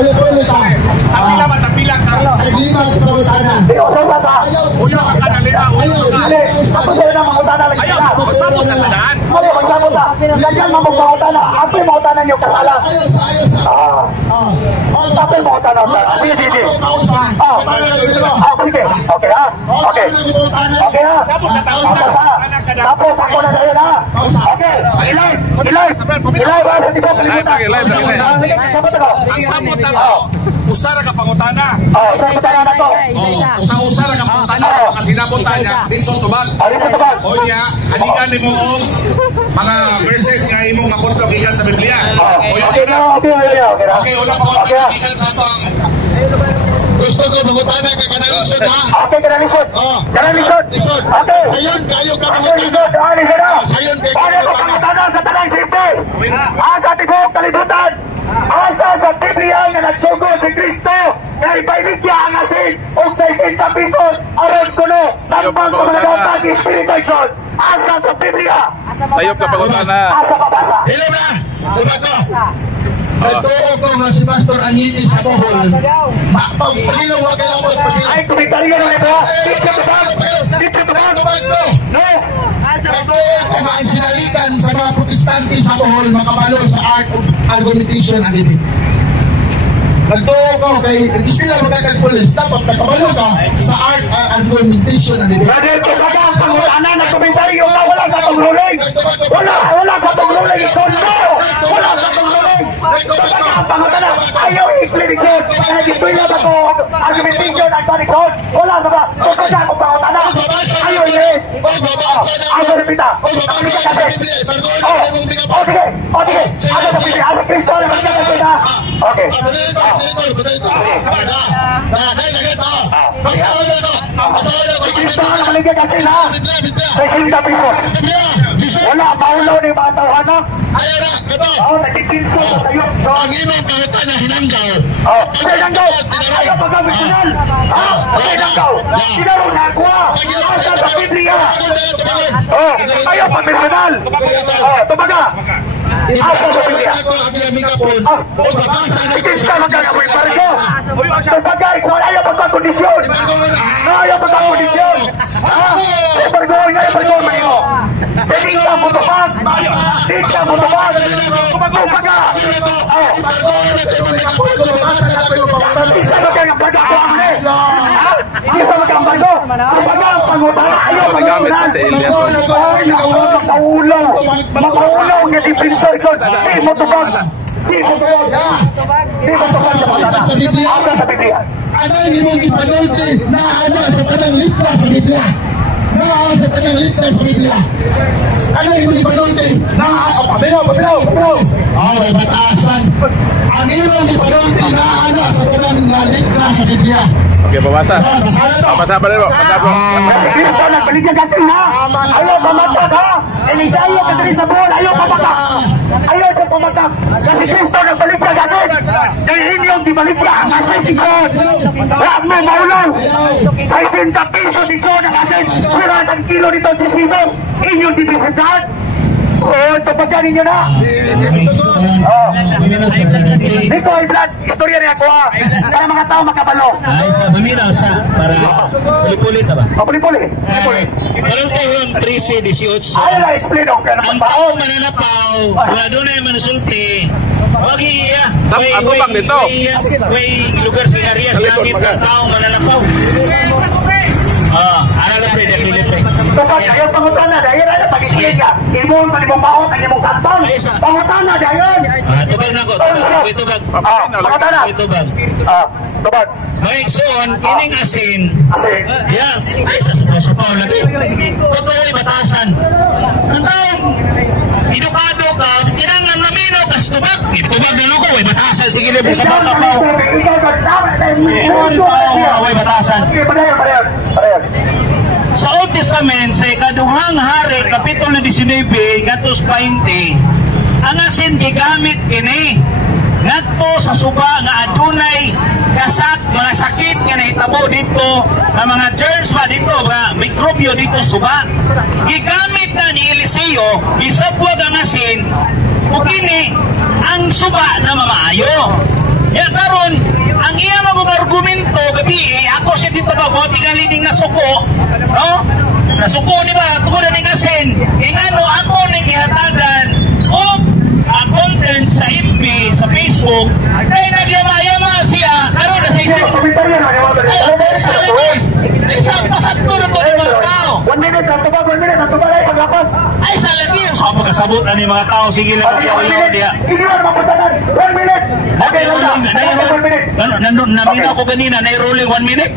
Ulit-ulit ha. Tapila ka. Naglimat pangutana. Uyo ka kanalina. Ako sa'yo na mangutana lagi Ayaw, ka. magsabot na tandaan. Mali, magsabot na. Lagyan mo mangutana. Ako yung mangutana niyo kasala. Ayos. Ako yung mangutana. Sige. Sige. Okay ha. Okay. Okay ha. Tapos ako na sa'yo na. Okay. Ilay ba sa tipo kalimutan? Sige, sabot ako. Ang sabot na mo, usara ka pangutana. Isa na to. Usara ka pangutana. Kasi nabutan niya, dito tubag. O niya, hanikan ni mo mga verses nga imong makontrol ikan sa Biblia. Okay, Okay, wala pa ko ikan sa ito ang... Gusto ko mangutana ka kanalisod ha. Okay, kanalisod. Lisod. Okay. Sayon kayo ka Okay, mangutana. lisod. Sayon kayo ka Paano ko mangutana. pangutana sa tanang simple? Asa tibok kalibutan. Asa sa Biblia nga nagsugo si Kristo na ipaibigya ang asin o 60 pesos aron kuno tampang sa mga dapat Espiritu Ikson. Asa sa Biblia. Sayop ka pangutana. Asa papasa. Hello na. Tubag ko. Nagtuo ko nga si Pastor Anini sa Bohol. Pagpalilaw ka lang mo. Ay, kumitalya na ito. Dito tubag. Tubag ko. No. Nagtuo ko nga ang sinalikan sa mga protestante sa Bohol makabalo sa art of argumentation and debate. Nagtuo ko kay ispila magkakalkulis. Dapat nakabalo ka sa art and argumentation and debate. Brother, kumbaga ang pangutana na komentaryo ka, wala sa pagluling. Wala sa pagluling. Wala sa pagluling. Kumbaga ang pangutana, ayaw i-explain ikson. Nag-explain ba ko argumentation and connection? Wala sa ba? Kumbaga ang pangutana, ayaw i-list. Ako repita. Sige. Ako sa Biblia. Ako Kristo na magkakasya na. Okay. Kristo na maligyan kasi na. 60 pesos. Wala, maulaw ni mga tawhana. Nagkikinso sa sayo. Ang imong pangutan na hinanggaw. Hinanggaw. Ayaw pagkabisunal. Hinanggaw. Sinaro na kuha. Asa sa Biblia. Ayaw pagkabisunal. Tumaga. Asa sa Biblia. Ikista magkakapoy pargo. Tumaga. Ayaw pagkakondisyon. Ayaw pagkakondisyon. Ayaw manimo. Hindi ka mutupag. Tumaga. Isa mo kang plaga ko ang isa mo kang bago. Tumaga ang pangutana. Ayaw pagkakondisyon. Makaulaw nga di pinsor. Di mo tupag. Di mo tupag sa pangutana. Asa sa Biblia. Ano yung mong ipanulti na ano sa tanang litra sa Biblia? Sa tanang litra sa Biblia. Ano yung mong ipanulti na paminaw. May batasan. Ang imong ipanulti na ano sa tanang litra sa Biblia. Okay, pabasa. Pabasa pa rin mo. Kristo nagbaligyan kasi na. Ayaw pamatag ha. Elisaya ka dali sa buwan. Ayaw pamatag. Kasi Kristo nagbaligyan kasi. Dahil inyong dibaligyan ang asin ikson. Huwag mo maulaw. 60 pesos ikson ang asin. Pero ang kilo nito 10 pesos. Inyong dibisindahan. Ito pa dyan ninyo na. Dito ay blood. Istorya niya ko ha. Para mga tao makabalo. Ay, sa maminaw siya. Para puli-puli ba? Puli-puli. Meron kayong 13-18. Ayaw na explain ako. Ang taong mananapaw, wala doon na yung manusulti. Huwag iya. Ako bang dito? May lugar sa area sa langit ng taong mananapaw. Ano na pre, Tupag, ayaw pangutana. Dahil ano, pag-explain ka. Imong palimong ang imong kanton. Pangutana, dahil. Tubag na ko. Tubag. Pangutana. Tubag. May ikson, kining asin. Asin. Yan. Ay, sa paw lagi. Totoo ay batasan. Ang taong edukado ka, kinangan naminaw ka sa tubag. Tubag na ako, ay batasan. Sige na po sa mga paw. Ay, batasan. Parehan. Sa Old Testament, sa ikaduhang hari, Kapitulo 19, gatos 20, ang asin gigamit kini ngadto sa suba nga adunay mga sakit nga nahitabo dito, nga mga germs ba dito, mga mikrobyo dito suba. Gigamit na ni Eliseo, isabwag ang asin, o kini ang suba na mamaayo. Ya karon ang iya mag-argumento gabi ako siya dito ba buti nga leading na suko, no? Nasuko ni ba tungod ni kasen. Ingano ako ning gihatagan og content sa FB sa Facebook kay nagyama-yama siya karon na sa isip. Isang pasakto na to ng mga tao. 1 minute, natubag, 1 minute, natubag ay paglapas. Ay sa lagi so pagkasabot na ni mga tao sige lang yaw-yaw diha. Hindi mo maputanan. 1 minute. Okay, nandun naminaw ko kanina na rolling 1 minute.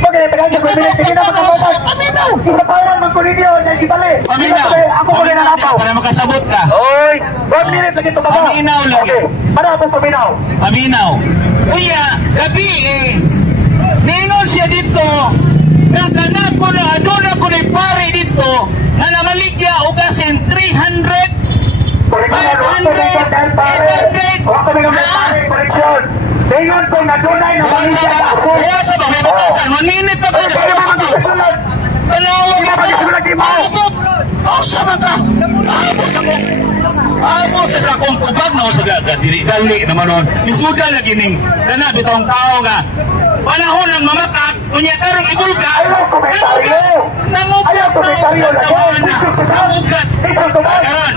Okay, tagal niyo 1 minute. Sige na magkapasan. Paminaw. Isa pa rin magkulidiyo. Nagkitali. Paminaw. Ako ko rin nanapaw. Para makasabot ka. Oy, 1 minute lagi ito baba. Paminaw lagi. Okay, para akong paminaw. Paminaw. Kuya, gabi ningon siya dito na kanak ko na adun ako ni pare dito na namaligya o kasin 300 Ngayon ko na dunay na maligya ako. Kaya sa may batasan 1 minute pa ko Amo sa akong pubag no sa diri dali naman nun. Misuda lagi ning kana bitong tao nga. Panahon ng mamakak, kunya karong ibulga. Nangugat sa tawanan na. Nangugat. Karon.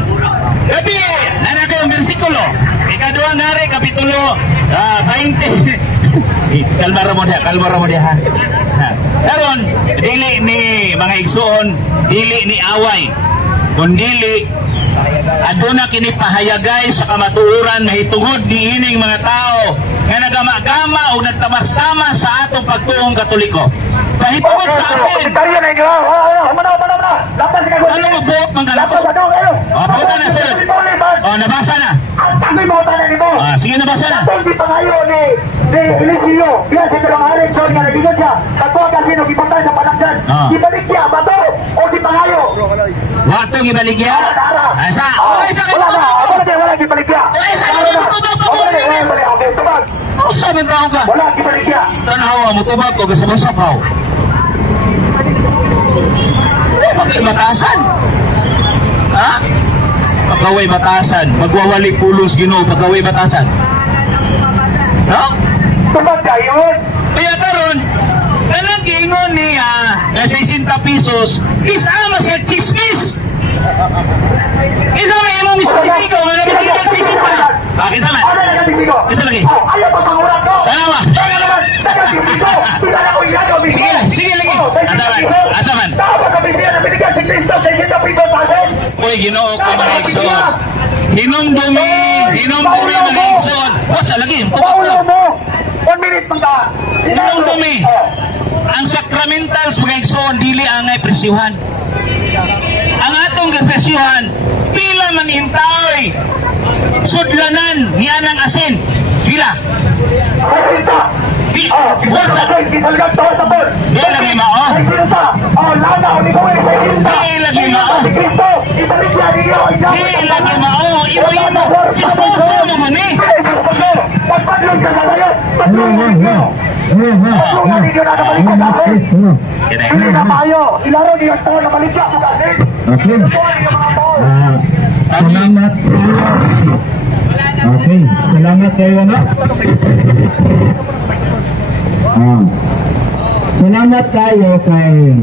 Gabi, nana kayong bersikulo. Ikaduang hari, kapitulo 20. Kalmara mo diha ha. Karon, dili ni mga igsuon, dili ni away. Kung dili aduna kini pahayagay sa kamatuoran mahitungod niining mga tao nga nagama-gama o nagtamasama sa atong pagtuong Katoliko. Pahitungod sa asin. Ano magbuot mga kalako? Pauta na sir. Nabasa na. Sige nabasa na. Hindi pa ngayon ni Eliseo. Kaya sa dalawang hari, so nga nagigod siya. Pagkuha kasi nung ipunta sa panagsan. Ibalik niya, bato o di pa ngayon. Watong ibaligya? Asa? Wala ibaligya. Okay, tubag. Usa man tao ka? Wala ibaligya. Tanawa mo tubag ko kasi masapaw. Bakit batasan? Ha? Pagkaway batasan. Magwawali pulos Ginoo pagkaway batasan. No? Tubag kayon. Kaya karon, kanang giingon niya na 60 pesos, isama siya chismis. Isa may imong mistisigo, nga nabigyan ng 60. Bakit sama? Ano na nabisigo? Isa lagi. Ayaw pa pangulat ko. Tanawa. Sige lagi. Asaman. Tapos sa Biblia na binigyan si Cristo 60 pesos sa akin. Uy, Ginoo ko mga igsoon. Hinumdumi mga igsoon. What's lagi? Paulo mo. 1 minute pagka. Hinumdumi. Ang sacramentals mga igsoon, dili angay presyuhan. Ang atong presyuhan, pila man intaoy. Sudlanan, niya ng asin. Pila? 60. What's up? Di lagi mao. Di lagi mao. Di lagi mao. Ibo. Chismoso mo gani. Salamat. Okay, salamat kayo na. Salamat kayo kay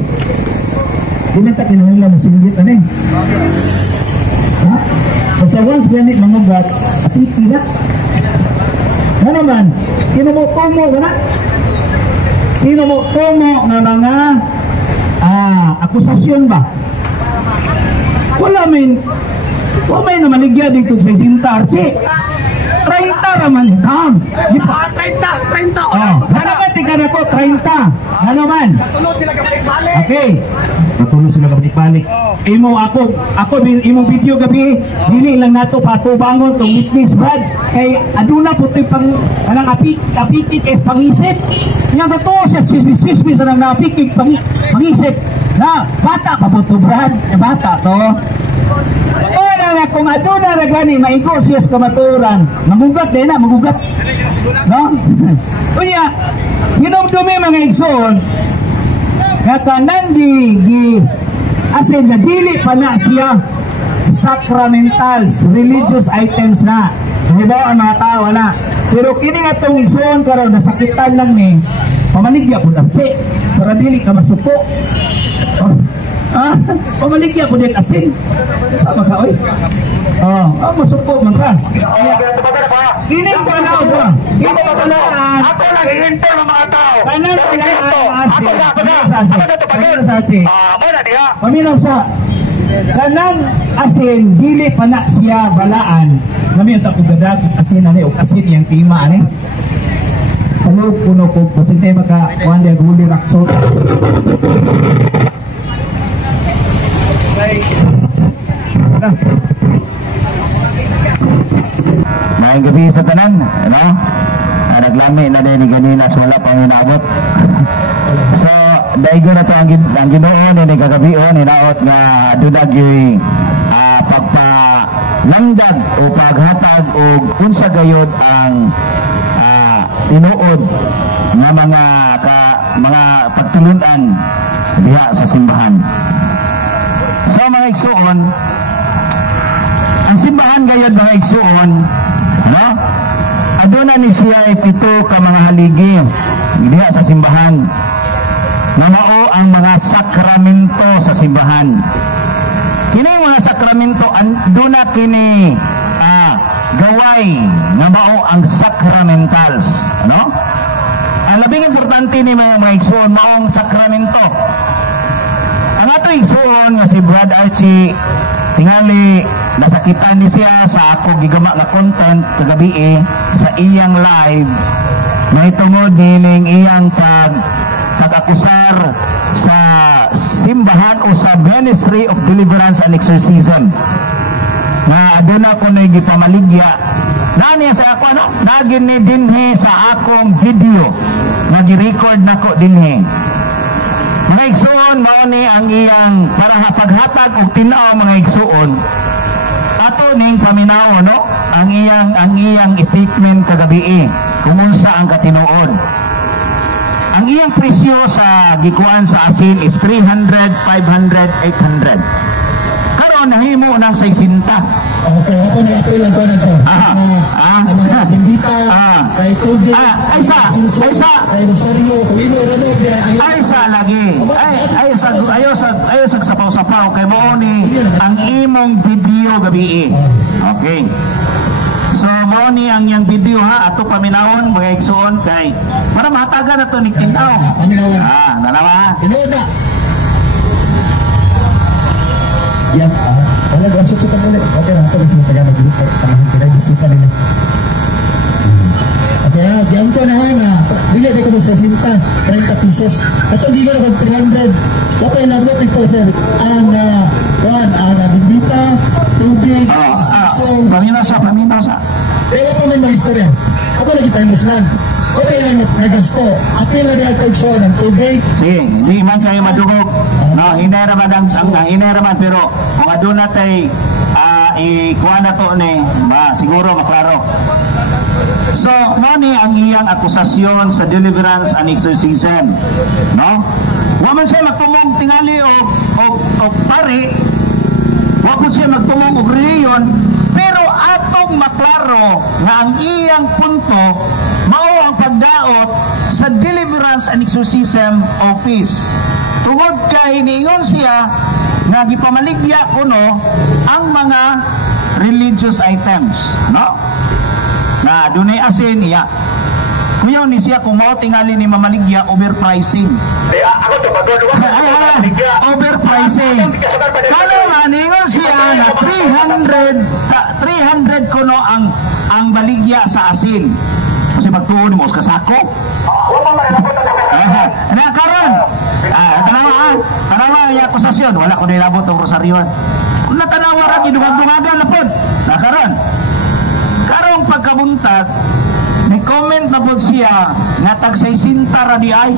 Dinata kinahanglan masinggit ano eh. Ha? Kasi once ganit manugat, apiki na. Ano naman, kinumutumo na. Kinumutumo na mga akusasyon ba? Wala may namaligya dito sa Sintarche. 30 raman tam. 30. Oh, hanapati ka na ko 30. Ano man? Patulo sila kapalik-balik. Okay. Patulo sila kapalik-balik. Imong video gabi, dili lang nato patubangon tong witness bad kay aduna putoy pang anang apikik es pangisip. Nya to siya sismis sa nang apikik pangisip. Na bata pa puto Brad, bata to. Nga kung aduna na gani maigo siya sa kamaturan magugat din na magugat no? Kuya hinumdumi mga igsoon katanan gi asin na dili pa na siya sacramentals religious items na diba ang mga tao na Pero kini atong isuon karon nasakitan lang ni pamaligya pud asi para dili ka masuko. Pamaligya pud din asin. Sama ka oy. Masuko man ka. Kini panahon ba? Kini panahon. Ako nag-iintay ng mga tao. Kanan sa asin. Muna diha. Paminaw sa kanang asin dili pa na siya balaan. Kami ang tapugadag asin ani o asin yang tima ani. Ano puno ko posite maka wanda guli rakso. Maayong gabi sa tanan, ano? Naglami na din ganina so wala pang inabot. So, daigo na to ang Ginoo ni kagabi ni naot nga dudag yung pagpalangdag o paghatag o unsa gayod ang tinuod nga mga pagtulunan diha sa simbahan. So mga igsuon, ang simbahan gayod mga igsuon, no? Aduna ni siya 7 ka mga haligi diha sa simbahan. Na mao ang mga sakramento sa simbahan. Kini mga sakramento aduna kini gaway na mao ang sacramentals, no? Ang labing importante ni mga igsoon mao ang sakramento. Ang ato igsoon nga si Brad Archie tingali nasakitan ni siya sa ako gigama na content kagabi sa iyang live na itungod nining iyang pag-akusar sa simbahan o sa Ministry of Deliverance and Exorcism na aduna ko na gipamaligya nani sa ako nagin ni dinhi sa akong video nga gi-record nako dinhi. Mga igsuon mao ni ang iyang para paghatag og tin-aw mga igsuon ato ning paminaw no ang iyang statement kagabi kung unsa ang katinuod. Ang iyang presyo sa gikuan sa asin is 300, 500, 800. Karon nahimo ng 60. Okay, ako na ito ilang ko na ito. Mga bindita, kay Tubig, kay Rosario, Kuino, Ranok, ay sa lagi. Ayaw sa sapaw-sapaw kay mo ni ang imong video gabi. Okay. So mo ni ang yang video ha ato paminawon mga igsuon kay para mahatagan nato ni Kintaw. Dalawa. Inoda. Yan, wala ba sa tutok ulit. Okay, ako kasi taga mag-group para bisita nila. Okay, diyan ko na nga. Bigyan ko sa 30 pesos. At hindi ko na 300. Okay, nabot ito sir. Ang bindita, tubig, paminaw sa. Kaya po may mga istorya. Ako lagi tayo muslan. Okay lang nagasto. At yung lagi ako igso ng tubig. Sige, hindi man kayo madugog. No, hinay raman hinay raman pero kung adun na tayo ikuha na to ni siguro maklaro. So, ni ang iyang akusasyon sa deliverance and exorcism. No? Waman siya magtumong tingali o pari. Waman siya magtumong og reliyon. Pero atong maklaro nga ang iyang punto mao ang pagdaot sa Deliverance and Exorcism Office. Tungod kay niingon siya nga gipamaligya kuno ang mga religious items, no? Na dunay asin iya. Kuyon ni siya kung mao tingali ni mamaligya overpricing. Ako to overpricing. Kalo maningon siya na 300 kuno ang baligya sa asin. Kasi magtuon mo sa sako. Na karon. Tanawa ya akusasyon, wala ko nilabot ang rosaryon. Kung natanawa ra gidungag-dungagan na pod. Na karon. Karong pagkabuntag may comment na po siya nga tagsay sinta ra di ay.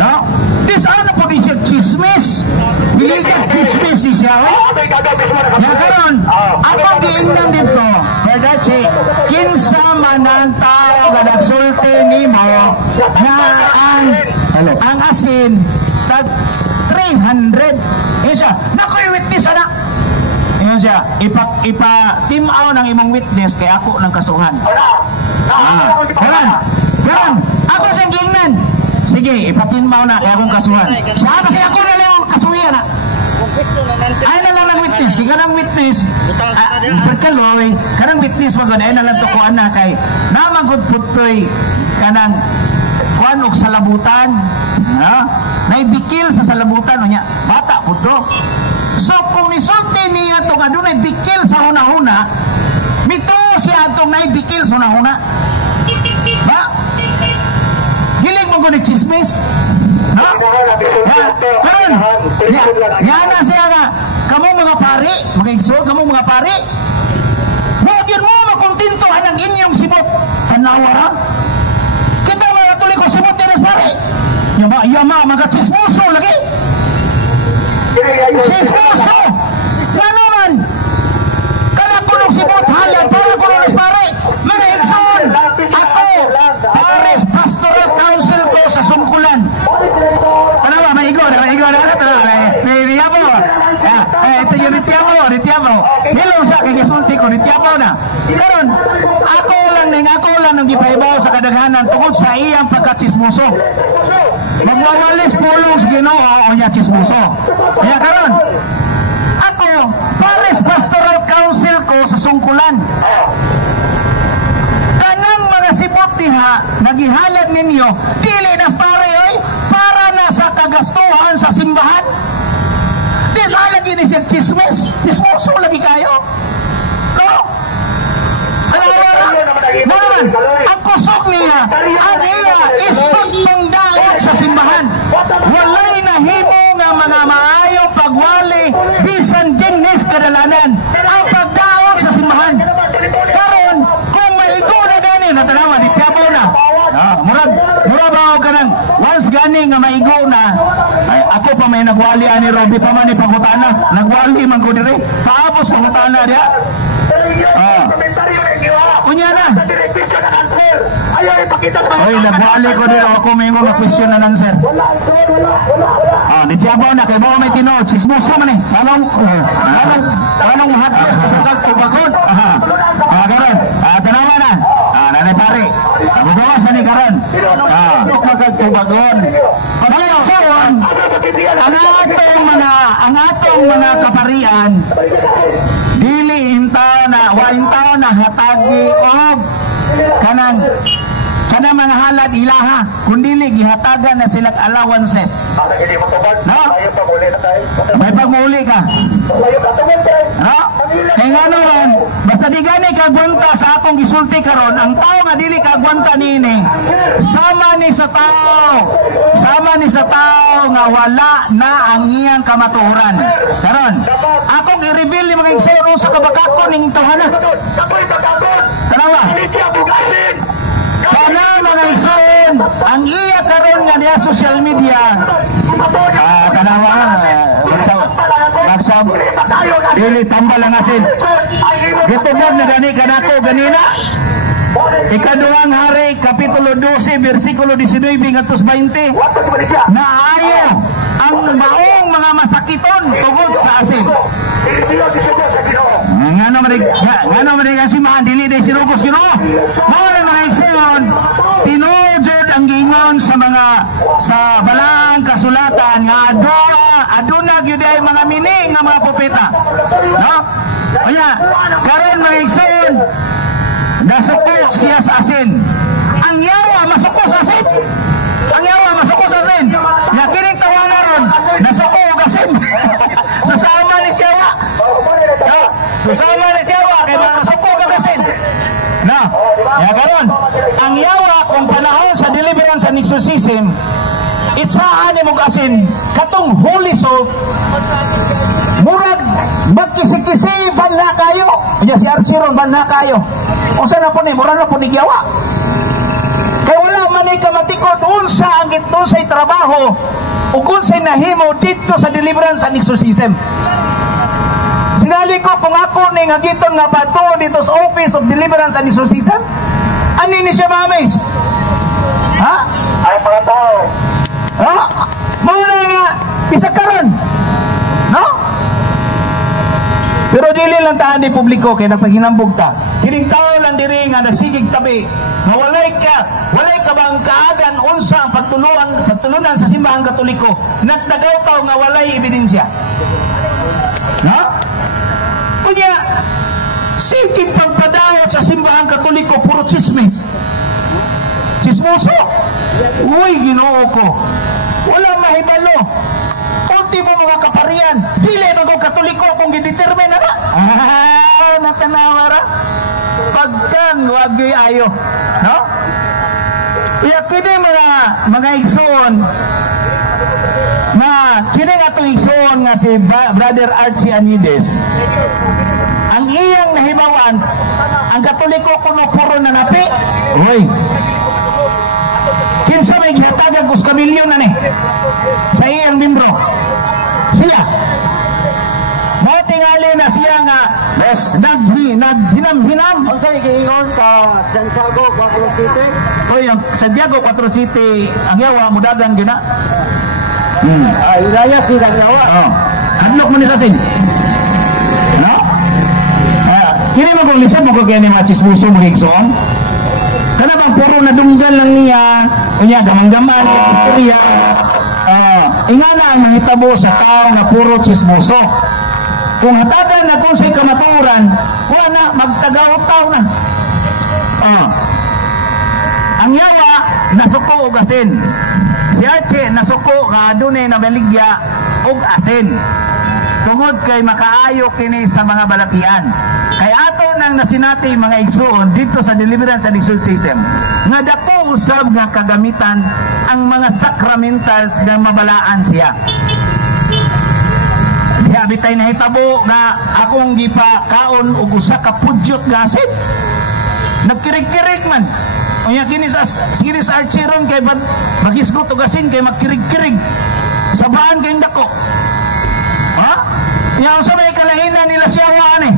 No? This ano po di siya chismis. Hiligag chismis di siya. Ya karon, ako giingnan dito. Perdache, kinsa man ang tao nga nagsulti nimo na ang asin tag 300. Isa, nakoy witness ana. Ingon siya, ipa-timaw ng imong witness kay ako ng kasuhan. Karon, ako siyang gingnan. Sige, ipatinmaw na kay akong kasuhan. Siya kasi ako na lang ang kasuhan na. Ay na lang ng witness, kaya kanang witness, perkaloy, kanang witness magod, ay na lang tukuan na kay namagod putoy kanang kuan og salabutan, naibikil sa salabutan niya, bata puto. So kung nisulti niya itong adunay bikil sa huna-huna, mito siya itong naibikil sa huna-huna. Ba? Hiling mo ko ni chismis? No? Karon, yana siya nga, kamong mga pari, mga igsoon, kamong mga pari, huwag yun mo makontintuhan ang inyong sibot. Kanawara? Kita mga tuloy kong sibot yan pari. Yama, mga chismoso lagi. Chismoso! Na naman! Kanakulong sibot, hayag, para kulong pari. Mga igsoon, ako, Paris Pastoral Council ko sa Sungkulan. Ano ba? May igo na? May Ritiabo. Ito yung Ritiabo. Hilong siya, kaya sulti ko, Ritiabo na. Karon, ako lang nang gipaibaw sa kadaghanan tungkol sa iyang pagkatsismuso. Magwawalis pulong sa Ginoo o niya tsismuso. Kaya karon, ako, Paris Pastoral Council ko sa Sungkulan. Kanang mga sibot diha, nagihalad ninyo, dili nas pare oy, para na sa kagastuhan sa simbahan. Di sa lagi ni siya chismoso lagi kayo. No? Ano naman, ang kusok niya, ang iya is pagpangdaot sa simbahan. Walay nahimo nga mga maayong pagwali, bisan dinis kadalanan, ang pagdaot sa simbahan. Karon, kung may ito na gani, natanawa, di tiyapo na. Murag ba ako ka nang, once gani nga maigo na, ay, ako pa may nagwali ani Robby pa man ni pangutana. Nagwali man ko dire. Paapos pangutana dia. Kunya na. Oy, nagwali ko dire ako may mga question na nan sir. Ni tiyapo na kay mo may tinuod, sismuso man eh. Anong hatid kag tubakon? Karon. Tanawa na. Nanay pare. Budawas ni karon. Kag tubagon. Pagkasawan, ang atong mga kaparian, dili intaw na hatagi og kanang mga halad ilaha, kundili gihatagan na silang allowances. No? May pagmuli ka. No? Kaya nga naman, basta di gani kagwanta sa akong gisulti karon, ang tao nga dili kagwanta nini, sama ni sa tao nga wala na ang iyang kamatuoran. Karon, akong i-reveal ni mga igsero sa kabakakon ning tawhana. Tanawa. Kana mga igsoon, ang iya karon nga niya social media, tanawa, magsab, dili tambal ang asin. Gitubog na gani kanako ganina. Ikaduhang hari, Kapitulo 12, versikulo 19 ngadtos 20. Naayo ang maong mga masakiton tungod sa asin. Ngano man kasi mahandili day sinugos Ginoo. Mao na mga igsoon, tinudjod ang gingon sa balaang kasulatan nga aduna gyud ay mga mini nga mga propeta. No? Kaya karon mga igsoon, nasuko siya sa asin. Ang yawa masuko sa asin. Ya kining tawanan ron, nasuko og asin. Sasama ni siya wa. Susama ni siya wa kay mga nasuko og asin. Na, ya karon, ang yawa kung panahon sa deliverance and exorcism, itsahan ni mong asin katong holy salt. Murag magkisi-kisi banla kayo. Kaya si Arsiron banla kayo. O sana po ni, mura na po ni Giyawa. Kaya wala man ay kamatikot unsa ang gitusay trabaho o kunsay nahimo dito sa deliverance and exorcism. Sinali ko kung ako ni ngagiton nga bato dito sa Office of Deliverance and Exorcism, ano ni siya mamis? Ha? Ay mga tao. Ha? Muna nga, isa karon. No? Pero dili lang tahan di publiko kay nagpahinambog ta. Kining tao lang diri nga nagsigig tabi. Nga walay ka bang kaagan unsa ang pagtulunan sa simbahang Katoliko. Nagdagaw taw nga walay ebidensya. Ha? Kunya sigig pagpadawat sa simbahang Katoliko puro chismis. Chismoso. Uy, Ginoo ko. Wala mahibalo. Kunti mo mga kaparian. Dili mo Katoliko kung gidetermine na ba? Natanawara. Pagkang wagi ayo. No? Iya kini mga igsoon na kini atong igsoon nga si Brother Archie Anides. Ang iyang nahibawan, ang Katoliko kuno puro na napi. Uy. Kinsa may gihatagan kus kamilyon na ni sa iyang membro. Siya. Mo tingali na siya nga naghinam-hinam. Ang sa ikingon sa Santiago 4 City. Oy, ang Santiago 4 City, ang yawa mo dagang gina. Ilayas ni ang yawa. Oh. Hadlok mo ni sasin. No? Kini mo kung lisan mo kung kaya ni mga chismoso mo higsoon. Kana bang puro nadunggan lang niya, kunya gamang-gaman, istorya. Ingana ang mahitabo sa tao na puro chismoso. Kung hatagan na kung sa'y kamaturan, kuha na, magtagaw-taw na. Ang yawa, nasuko og asin. Si Archie, nasuko nga dunay na baligya og asin. Tungod kay makaayo kini sa mga balatian. Kay ato nang nasinati mga igsoon dito sa Deliverance and Exorcism nga dako usab nga kagamitan ang mga sacramentals nga mabalaan siya. Diha bitay nahitabo nga akong gipakaon og usa ka pudyot nga asin. Nagkirig-kirig man. Unya kini sa Archie ron kay magisgot og asin kay magkirig-kirig. Sabaan kayong dako. Ha? Yang sa may kalahinan nila siya ani.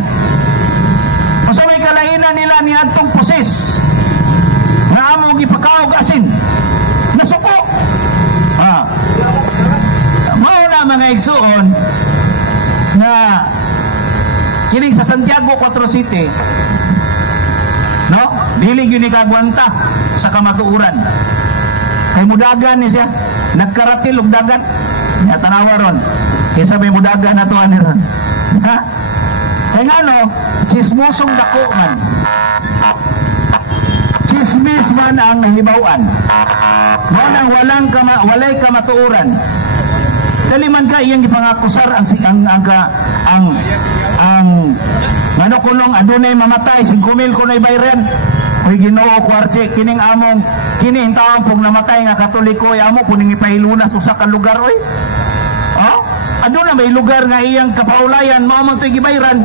Sa may kalahinan nila ni adtong poses. Nga amo gipakaog asin. Nasuko. Mao na mga igsoon na kining sa Santiago 4 City. No? Dili gyud ni kagwanta sa kamatuuran. Kay mudagan ni siya. Nagkaratil og dagan. Ya tanawa ron. Kaysa may mudagan na to ani ron. Ha? Kaya nga no, chismosong dako man. Chismis man ang nahibawan. Mo nang walay kamatuuran. Dali man ka iyang gipangakusar ang ano kulong adunay mamatay 5,000 kunay bayran. Oy Ginoo ko Archie, kining among kining taong pong namatay nga Katoliko ay amo puning ipahilunas usa ka lugar oy. Oh? Aduna may lugar nga iyang kapaulayan mao man toy gibayran.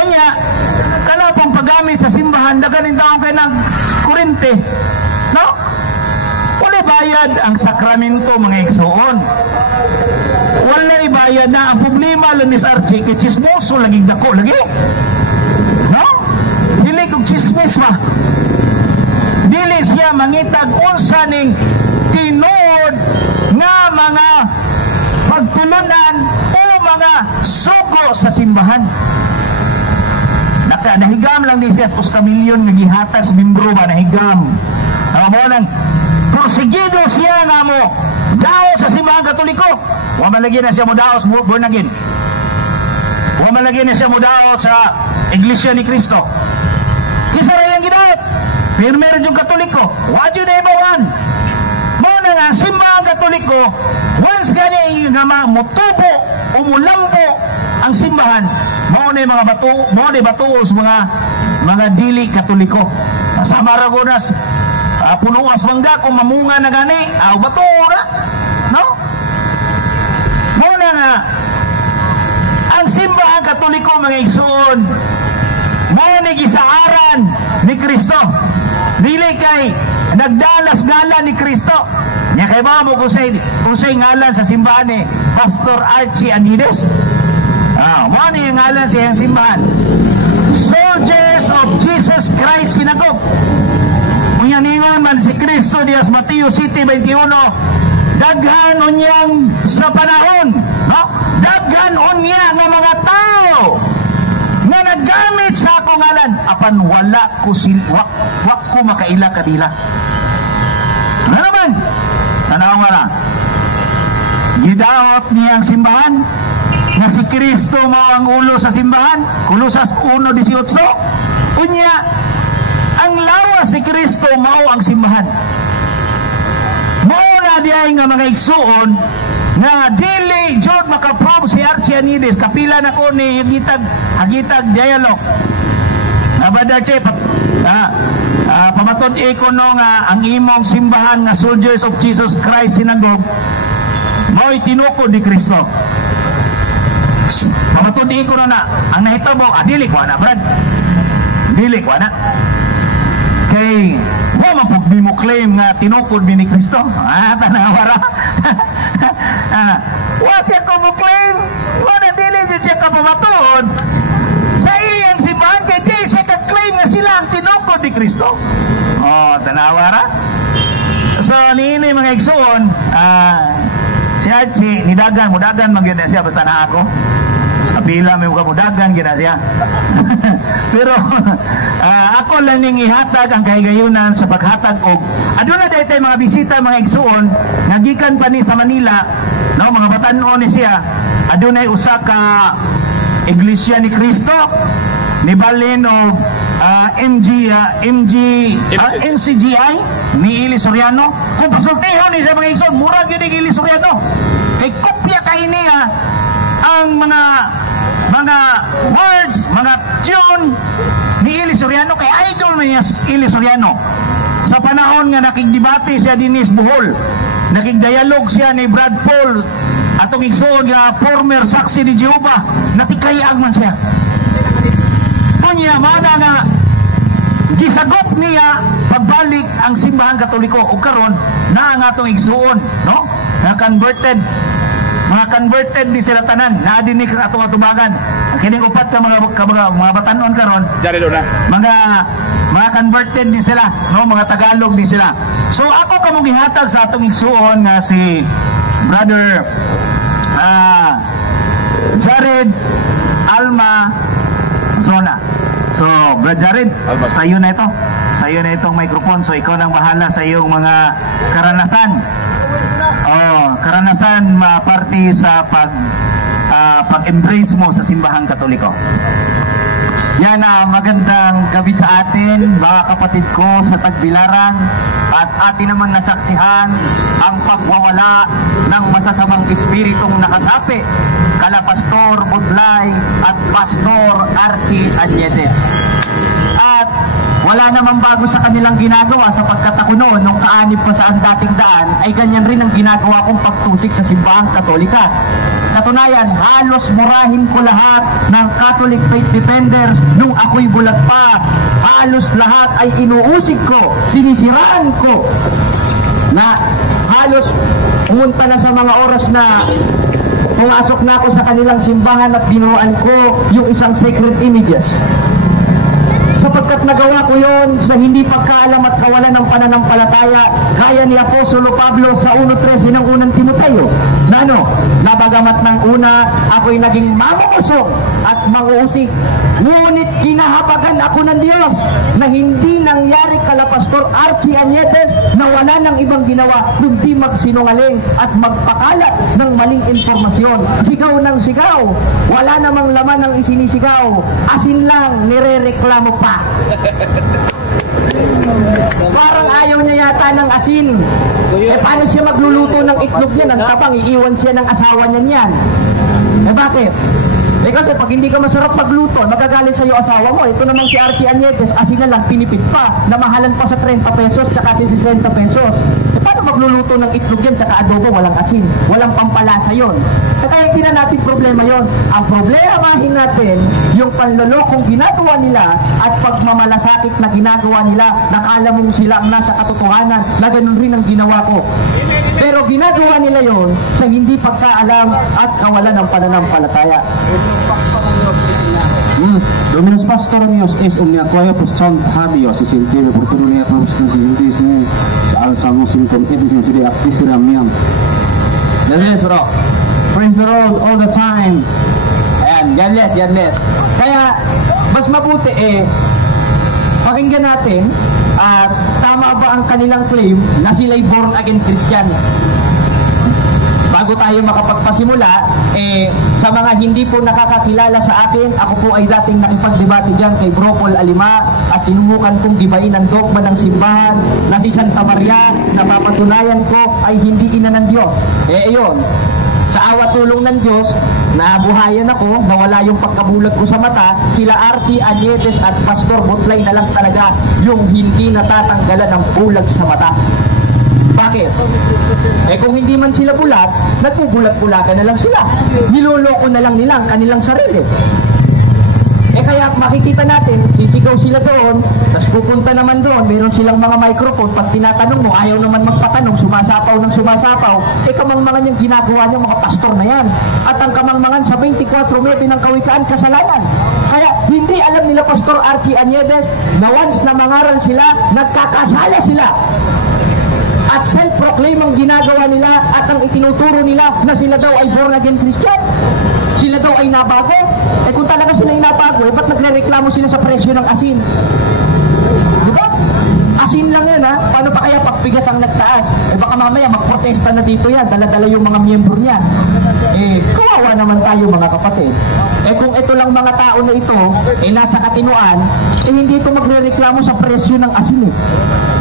Unya kana pong paggamit sa simbahan daganin taong kay nag kurente. No? Wala bayad ang sakramento mga igsoon. Wala bayad na ang problema lang ni Archie kay chismoso lagi dako lagi. No? Dili kog chismis ba? Dili siya mangitag unsa ning tinuod nga mga pagtulunan o mga sugo sa simbahan. Nahigam lang ni siya sa kamilyon nga gihatag sa membro ba nahigam. Mo nang prosigido siya nga mo daw sa simbahan Katoliko. Wa malagi na siya mo daw sa born again. Wa malagi na siya mo daw sa Iglesia ni Cristo. Kisa ra yang gidawat. Firme ra yung Katoliko. Wa jud na ibawan. Mo na nga simbahan Katoliko once gani nga mutubo o mulambo ang simbahan, mao na mga batuos mga dili Katoliko. Sama ra gunas punuas mangga kung mamunga na gani, batuora. No? Mao na nga ang simbahan Katoliko mga igsoon, mao ni gisaaran ni Kristo. Dili kay nagdalas-gala ni Kristo. Nya kay ba mo kung say ngalan sa simbahan ni Pastor Archie Anides. Mao ni ngalan sa iyang simbahan. Soldiers of Jesus Christ Synagogue. Kung yan man si Kristo dias Mateo City 21, daghan unyang sa panahon, no? Daghan unya nga mga tao nga naggamit sa akong ngalan, apan wala ko wak ko makaila kadila. Ano naman? Tanaw nga na. Gidaot niya ang simbahan na si Kristo mo ang ulo sa simbahan, Kolosas 1:18. Unya, ang lawas si Kristo mo ang simbahan. Mao na diay nga mga igsuon nga dili jud makaprove si Archianides kapila na ko ni hagitag dialog. Brother Che, pamatud ko no nga ang imong simbahan nga Soldiers of Jesus Christ Synagogue mo'y tinukod ni Kristo. Pamatud ko no na ang nahitabo, dili ko na Brad, dili ko na kay mo mapugbi mo claim nga tinukod ni Kristo. Tanawara. Wa siya ko mo claim, wala dili siya ka pamatod sa iyang simbahan kay di siya ka-claim nga sila ang tinukod ni Kristo. Tanawara. So niini mga igsoon, si Archie nidagan magyud na siya basta na ako. Kapila may mudagan gina siya. Pero ako lang ning ihatag ang kahigayunan sa paghatag og aduna daytay mga bisita mga igsuon nga gikan pa ni sa Manila, no, mga batan-on ni siya. Adunay usa ka Iglesia ni Cristo ni balin og MCGI ni Ili Soriano. Kung pasultiho ni sa mga igsuon, murag yun ni Ili Soriano. Kay kopya kay niya ang mga words, mga tune ni Ili Soriano, kay idol niya Ili Soriano. Sa panahon nga nakigdebate siya dinis Bohol, nakigdialog siya ni Brad Paul, atong igsoon nga former saksi ni Jehovah, natikayag man siya. Kunya mana nga gisagop niya pagbalik ang simbahan Katoliko ug karon na ang atong igsoon, no? Na converted, mga converted di sila tanan na dinik atong atubangan. Kining upat ka mga batanon karon mga converted di sila, no, mga Tagalog di sila. So ako kamong gihatag sa atong igsuon nga si Brother Jared Alma Zona. So Brother Jared, sayo na ito, sayo na itong microphone. So ikaw nang bahala sa iyong mga karanasan parte sa pag-embrace mo sa simbahang Katoliko. Yan, magandang gabi sa atin mga kapatid ko sa Tagbilaran, at atin naman nasaksihan ang pagwawala ng masasamang espiritong nakasapi kala Pastor Budlay at Pastor Archie Añetes. At wala namang bago sa kanilang ginagawa, sapagkat ako noon, nung kaanib ko sa ang dating daan, ay ganyan rin ang ginagawa kong pagtusik sa simbahang Katolika. Katunayan, halos murahin ko lahat ng Catholic Faith Defenders nung ako'y bulag pa. Halos lahat ay inuusig ko, sinisiraan ko, na halos pumunta na sa mga oras na pumasok na ako sa kanilang simbahan at binuuan ko yung isang sacred images. Sapagkat nagawa ko yon sa hindi pagkaalam at kawalan ng pananampalataya, gaya ni Apostolo Pablo sa 1:13 ng unang Timoteo, na nabagamat ng una ako'y naging mamuusok at manguusik, ngunit kinahabagan ako ng Diyos na hindi nangyari kala Pastor Archie Añetes na wala ng ibang ginawa kundi magsinungaling at magpakalat ng maling impormasyon. Sigaw ng sigaw, wala namang laman ng isinisigaw, asin lang nirereklamo pa. Parang ayaw niya yata ng asin. Paano siya magluluto ng itlog niya? Ang tapang, iiwan siya ng asawa niya niyan. Bakit? Kasi pag hindi ka masarap magluto, magagalit sa'yo asawa mo. Ito naman si Archie Añetes, asin na lang, pinipid pa. Namahalan pa sa 30 pesos, tsaka 60 pesos. Paano magluluto ng itlog yan, tsaka adobo, walang asin, walang pampalasa yon. Kaya hindi na natin problema yon. Ang problemahin natin, yung panlolokong ginagawa nila at pagmamalasakit na ginagawa nila, nakala mong sila ang nasa katotohanan, na ganun rin ang ginawa ko. Pero ginagawa nila yon sa hindi pagkaalam at kawalan ng pananampalataya. Dominus Pastor míos es omniaquae postant habios y sentido por tu unidad con sus sentidos ni al salmo 5 edición de actividad miam God bro. Praise the Lord all the time. Ayan, God bless, God bless. Kaya, mas mabuti pakinggan natin at tama ba ang kanilang claim na sila'y born again Christian. Bago tayo makapagpasimula, sa mga hindi po nakakakilala sa akin, ako po ay dating nakipagdebate dyan kay Bro Paul Alima at sinubukan kong gibain ang dogma ng simbahan na si Santa Maria na papatunayan ko ay hindi ina ng Diyos. Iyon, sa awa tulong ng Diyos, nabuhayan ako, nawala yung pagkabulag ko sa mata, sila Archie Anietes at Pastor Butlay na lang talaga yung hindi natatanggalan ng bulag sa mata. Bakit? Kung hindi man sila bulat, nagpubulat-bulagan na lang sila. Niloloko na lang nila ang kanilang sarili. Kaya makikita natin, sisigaw sila doon, tapos pupunta naman doon, meron silang mga microphone, pag tinatanong mo, ayaw naman magpatanong, sumasapaw ng sumasapaw, kamangmangan yung ginagawa niyo mga pastor na yan. At ang kamangmangan sa 24-9 ng Kawikaan, kasalanan. Kaya hindi alam nila Pastor Archie Aniedes na once na mangaral sila, nagkakasala sila. At self-proclaim ang ginagawa nila at ang itinuturo nila na sila daw ay born again Christian. Sila daw ay nabago. Kung talaga sila ay nabago, ba't nagre-reklamo sila sa presyo ng asin? Diba? Asin lang yan ha. Paano pa kaya pagpigas ang nagtaas? Baka mamaya magprotesta na dito yan. Dala-dala yung mga miyembro niya. Kawawa naman tayo mga kapatid. Kung ito lang mga tao na ito, nasa katinuan, hindi ito magre-reklamo sa presyo ng asin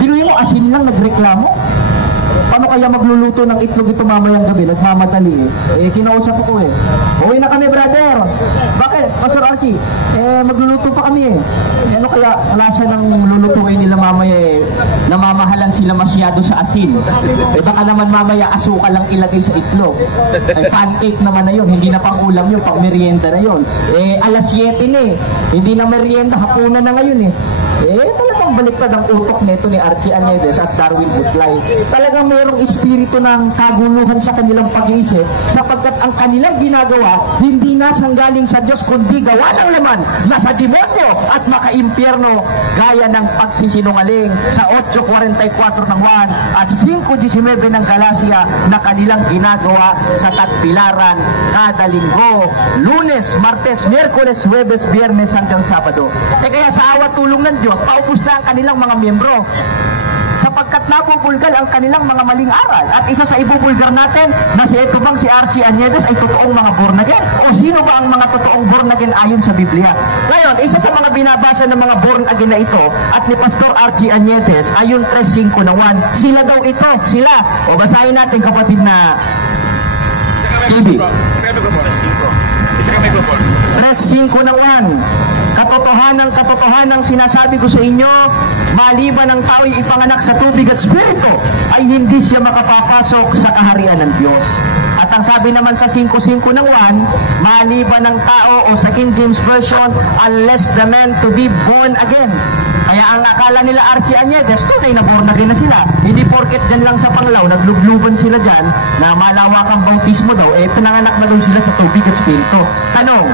Pinuhin mo, asin lang nagreklamo. Paano kaya magluluto ng itlog ito mamayang gabi? Nagmamadali kinausap ko uwi na kami brother. Bakit? Pastor Archie, magluluto pa kami ano kaya lasa ng lulutuin nila mamaya namamahalan sila masyado sa asin. Baka naman mamaya asukal lang ilagay sa itlog. Pancake naman na yun, hindi na pang ulam yun, pang merienda na yun. Alas 7 hindi na merienda, hapunan na ngayon talagang baliktad ang utok nito ni Archie Aniedes at Darwin Butlay. Talagang mayroong espiritu ng kaguluhan sa kanilang pag-iisip sapagkat ang kanilang ginagawa hindi nasanggaling sa Diyos kundi gawa ng laman na sa demonyo at makaimpyerno gaya ng pagsisinungaling sa 8:44 ng Juan at 5:19 ng Galacia na kanilang ginagawa sa tagpilaran kada linggo, Lunes, Martes, Miyerkules, Huwebes, Biyernes hanggang Sabado. Kaya sa awa tulong ng Diyos, paubos na ang kanilang mga miyembro sapagkat nabubulgal ang kanilang mga maling aral. At isa sa ibubulgar natin na ito bang si Archie Aniedes ay totoong mga born again? O sino ba ang mga totoong born again ayon sa Biblia? Ngayon, isa sa mga binabasa ng mga born again na ito at ni Pastor Archie Aniedes ayon 3:5 ng 1, sila daw ito, sila. O basahin natin kapatid na TV. 3:5 ng 1. Katotohanang sinasabi ko sa inyo, maliban ang tao'y ipanganak sa tubig at spirito, ay hindi siya makapapasok sa kaharian ng Diyos. At ang sabi naman sa 5:5 ng 1, maliban ang tao o sa King James Version, unless the man to be born again. Kaya ang akala nila Archie Aniedes, tunay na born again na sila. Hindi porket dyan lang sa Panglao, naglubluban sila dyan, na malawakang bautismo daw, pinanganak na daw sila sa tubig at spirito. Tanong,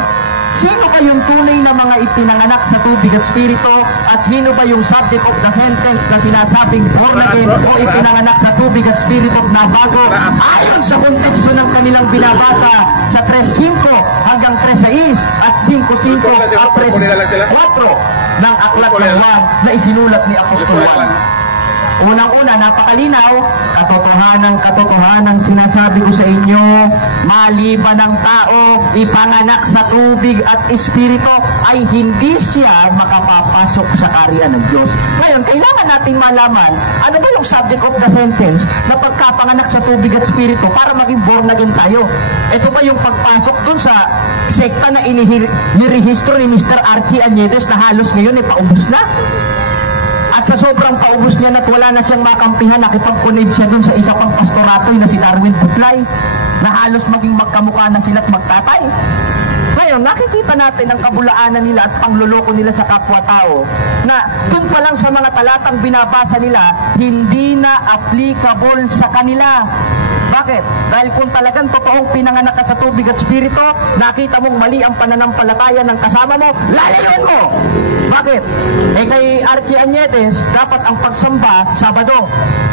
sino ba yung tunay na mga ipinanganak sa tubig at spirito at sino ba yung subject of the sentence na sinasabing born again o ipinanganak sa tubig at spirito na bago ayon sa konteksto ng kanilang binabasa sa 3:5 hanggang 3:6 at 5:5 at 3:4 ng aklat ng Juan na isinulat ni Apostol Juan. Unang-una, napakalinaw, katotohanang sinasabi ko sa inyo, maliban ng tao, ipanganak sa tubig at espiritu, ay hindi siya makapapasok sa kaharian ng Diyos. Ngayon, kailangan natin malaman, ano ba yung subject of the sentence na pagkapanganak sa tubig at espiritu para maging born again tayo? Ito ba yung pagpasok dun sa sekta na nirehistro ni Mr. Archie Aniedes na halos ngayon paubos na? At sa sobrang paubos niya at wala na siyang makampihan, nakipag-connect siya dun sa isa pang pastorato na si Darwin Butlay na halos maging magkamukha na sila at magtatay. Ngayon, nakikita natin ang kabulaanan nila at pangluloko nila sa kapwa-tao na dun pa lang sa mga talatang binabasa nila, hindi na applicable sa kanila. Bakit? Dahil kung talagang totoong pinanganak ka sa tubig at spirito, nakita mong mali ang pananampalataya ng kasama mo, lalayuan mo! Bakit? Kay Archie Aniedes, dapat ang pagsamba, Sabado.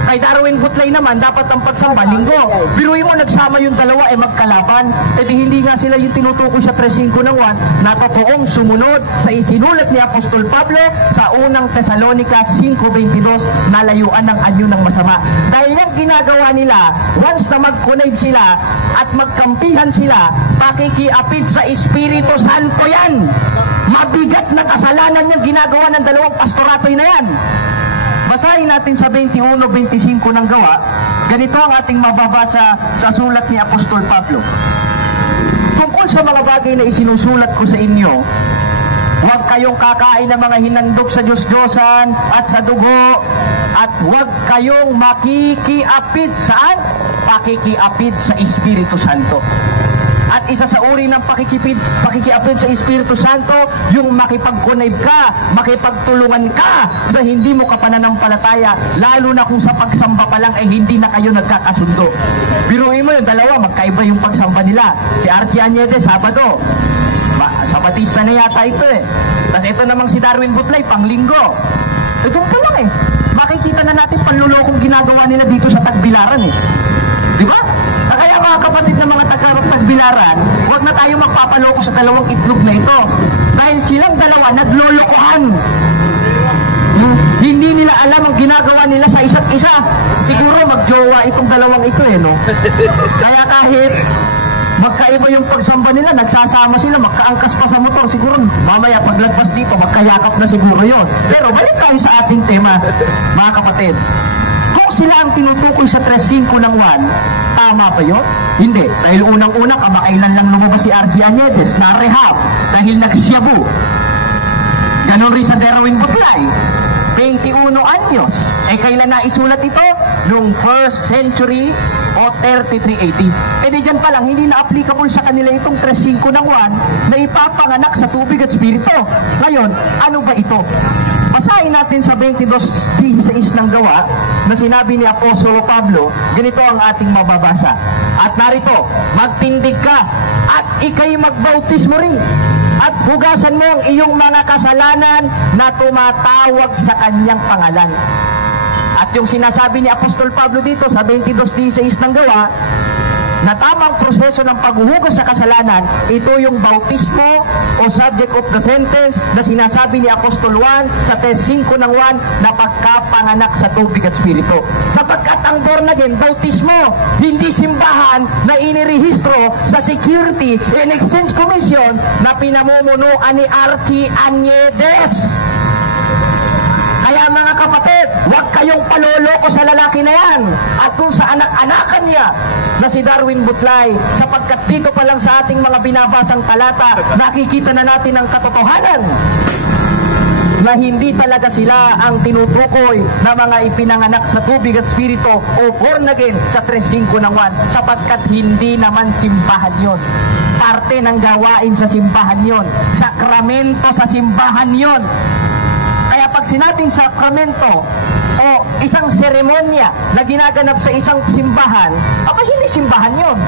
Kay Darwin Butlay naman, dapat ang pagsamba linggo. Biruin mo, nagsama yung dalawa, magkalaban. E di hindi nga sila yung tinutukoy sa 3:5 ng 1 na totoong sumunod sa isinulat ni Apostol Pablo sa unang Tesalonica 5:22 na layuan ng anyo ng masama. Dahil yung ginagawa nila, once na mag-connive sila at magkampihan sila, pakikiapid sa Espiritu Santo yan. Mabigat na kasalanan yung ginagawa ng dalawang pastoratoy na yan. Basahin natin sa 21-25 ng Gawa. Ganito ang ating mababasa sa sulat ni Apostol Pablo. Tungkol sa mga bagay na isinusulat ko sa inyo, huwag kayong kakain ng mga hinandog sa Diyos-Diyosan at sa dugo, at huwag kayong makikiapid saan? Pakikiapid sa Espiritu Santo. At isa sa uri ng pakikiapid sa Espiritu Santo, yung makipag-connive ka, makipagtulungan ka sa hindi mo kapananampalataya, lalo na kung sa pagsamba pa lang ay hindi na kayo nagkakasundo. Biruin mo yung dalawa, magkaiba yung pagsamba nila. Si Archie Añedes, Sabado. Sa Batista na yata ito eh. Tapos ito namang si Darwin Butlay, panglinggo. Ito pa lang eh. Makikita na natin panlulokong ginagawa nila dito sa Tagbilaran eh. Di ba? Kaya mga kapatid na mga Tagbilaran, huwag na tayo magpapaloko sa dalawang itlog na ito. Dahil silang dalawa naglolokohan. Hindi nila alam ang ginagawa nila sa isa't isa. Siguro magjowa itong dalawang ito eh, no? Kaya kahit magkaiba yung pagsamba nila, nagsasama sila, magkaangkas pa sa motor, siguro mamaya paglagpas dito, magkayakap na siguro yon. Pero balik tayo sa ating tema, mga kapatid. Kung sila ang tinutukoy sa 3:5 ng 1, tama pa yun? Hindi. Dahil unang-unang kamakailan lang lumabas si Archie Añedes na rehab dahil nagsyabu. Ganon rin sa Darwin Butlay. 21 anyos. Kailan na isulat ito? Noong 1st century o 33 AD. Di dyan pa lang, hindi na applicable sa kanila itong 3:5 ng 1 na ipapanganak sa tubig at spirito. Ngayon, ano ba ito? Basahin natin sa 22:16 ng Gawa na sinabi ni Apostolo Pablo, ganito ang ating mababasa. At narito, magtindig ka at ikay magbautismo rin at hugasan mo ang iyong mga kasalanan na tumatawag sa kanyang pangalan. At yung sinasabi ni Apostol Pablo dito sa 22:16 ng Gawa, na tamang proseso ng paghuhugas sa kasalanan, ito yung bautismo o subject of the sentence na sinasabi ni Apostol 1 sa 3:5 ng 1 na pagkapanganak sa tubig at spirito. Sapagkat ang born again, bautismo, hindi simbahan na inirehistro sa Security and Exchange Commission na pinamumunuan ni Archie Añedes. Kaya mga kapatid, huwag kayong paloloko sa lalaki na yan at kung sa anak-anakan niya na si Darwin Butlay, sapagkat dito pa lang sa ating mga binabasang talata, nakikita na natin ang katotohanan na hindi talaga sila ang tinutukoy na mga ipinanganak sa tubig at spirito o born again sa 3:5 ng 1, sapagkat hindi naman simbahan yon. Parte ng gawain sa simbahan yon. Sakramento sa simbahan yon. Kaya pag sinabing sakramento o isang seremonya na ginaganap sa isang simbahan, hindi simbahan yon.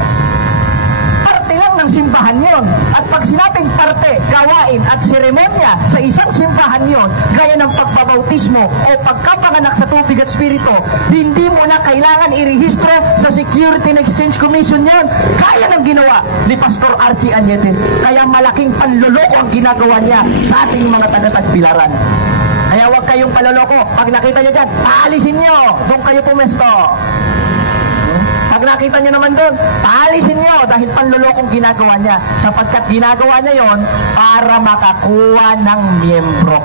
Parte lang ng simbahan yon. At pag sinabing parte, gawain at seremonya sa isang simbahan yon, gaya ng pagbabautismo o pagkapanganak sa tubig at spirito, hindi mo na kailangan irehistro sa Security and Exchange Commission yon. Kaya ng ginawa ni Pastor Archie Añedes. Kaya malaking panluloko ang ginagawa niya sa ating mga taga-Tagbilaran. Kaya huwag kayong paloloko. Pag nakita nyo dyan, paalisin nyo. Doon kayo pumesto. Pag nakita nyo naman doon, paalisin nyo dahil panlolokong ginagawa niya. Sapagkat ginagawa niya yon para makakuha ng miyembro.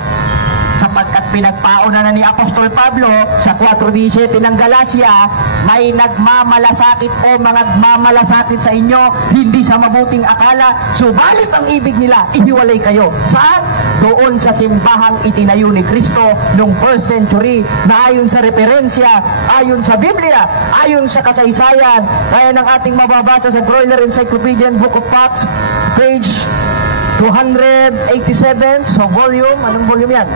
Sapagkat pinagpauna na ni Apostol Pablo sa 4:17 ng Galacia, may nagmamalasakit o nagmamalasakit sa inyo, hindi sa mabuting akala, subalit ang ibig nila, ihiwalay kayo. Saan? Doon sa simbahang itinayo ni Kristo noong 1st century na ayon sa referensya, ayon sa Biblia, ayon sa kasaysayan, kaya ng ating mababasa sa Groyler Encyclopedian Book of Acts, page 287, so volume, anong volume yan?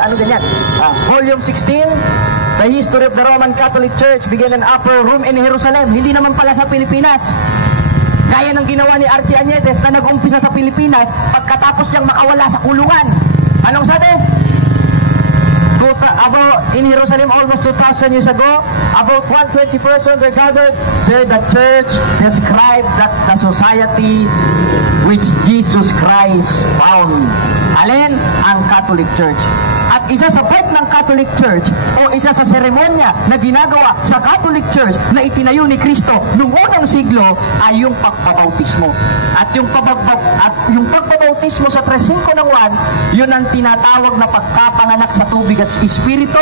Ano ganyan? Volume 16, The History of the Roman Catholic Church began an upper room in Jerusalem. Hindi naman pala sa Pilipinas. Gaya ng ginawa ni Archie Añedes na nag-umpisa sa Pilipinas pagkatapos niyang makawala sa kulungan. Anong sabi? in Jerusalem almost 2,000 years ago, about 120 persons were gathered. There the church described that the society which Jesus Christ found. Alin? Ang Catholic Church. At isa sa part ng Catholic Church o isa sa seremonya na ginagawa sa Catholic Church na itinayo ni Kristo noong unang siglo ay yung pagpabautismo. At yung pagbabautismo sa 3:5 ng 1, yun ang tinatawag na pagkapanganak sa tubig at Espiritu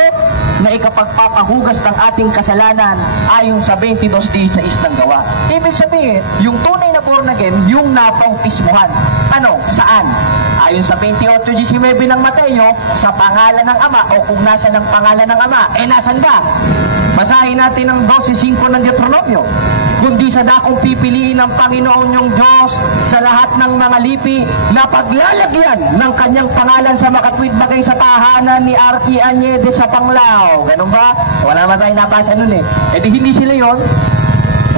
na ikapagpapahugas ng ating kasalanan ayon sa 22:16 ng Gawa. Ibig sabihin, yung tunay na born again, yung napautismuhan. Tanong, saan? Ayon sa 28:19 ng Mateo, sa pangalan ng Ama o kung nasa ng pangalan ng Ama, nasan ba? Basahin natin ang 12:5 ng Deuteronomio. Kundi sa dakong pipiliin ng Panginoon yung Diyos sa lahat ng mga lipi na paglalagyan ng kanyang pangalan sa makatwid bagay sa tahanan ni Archie Añedes sa Panglao. Ganun ba? Wala naman tayo nabasa nun di hindi sila yon.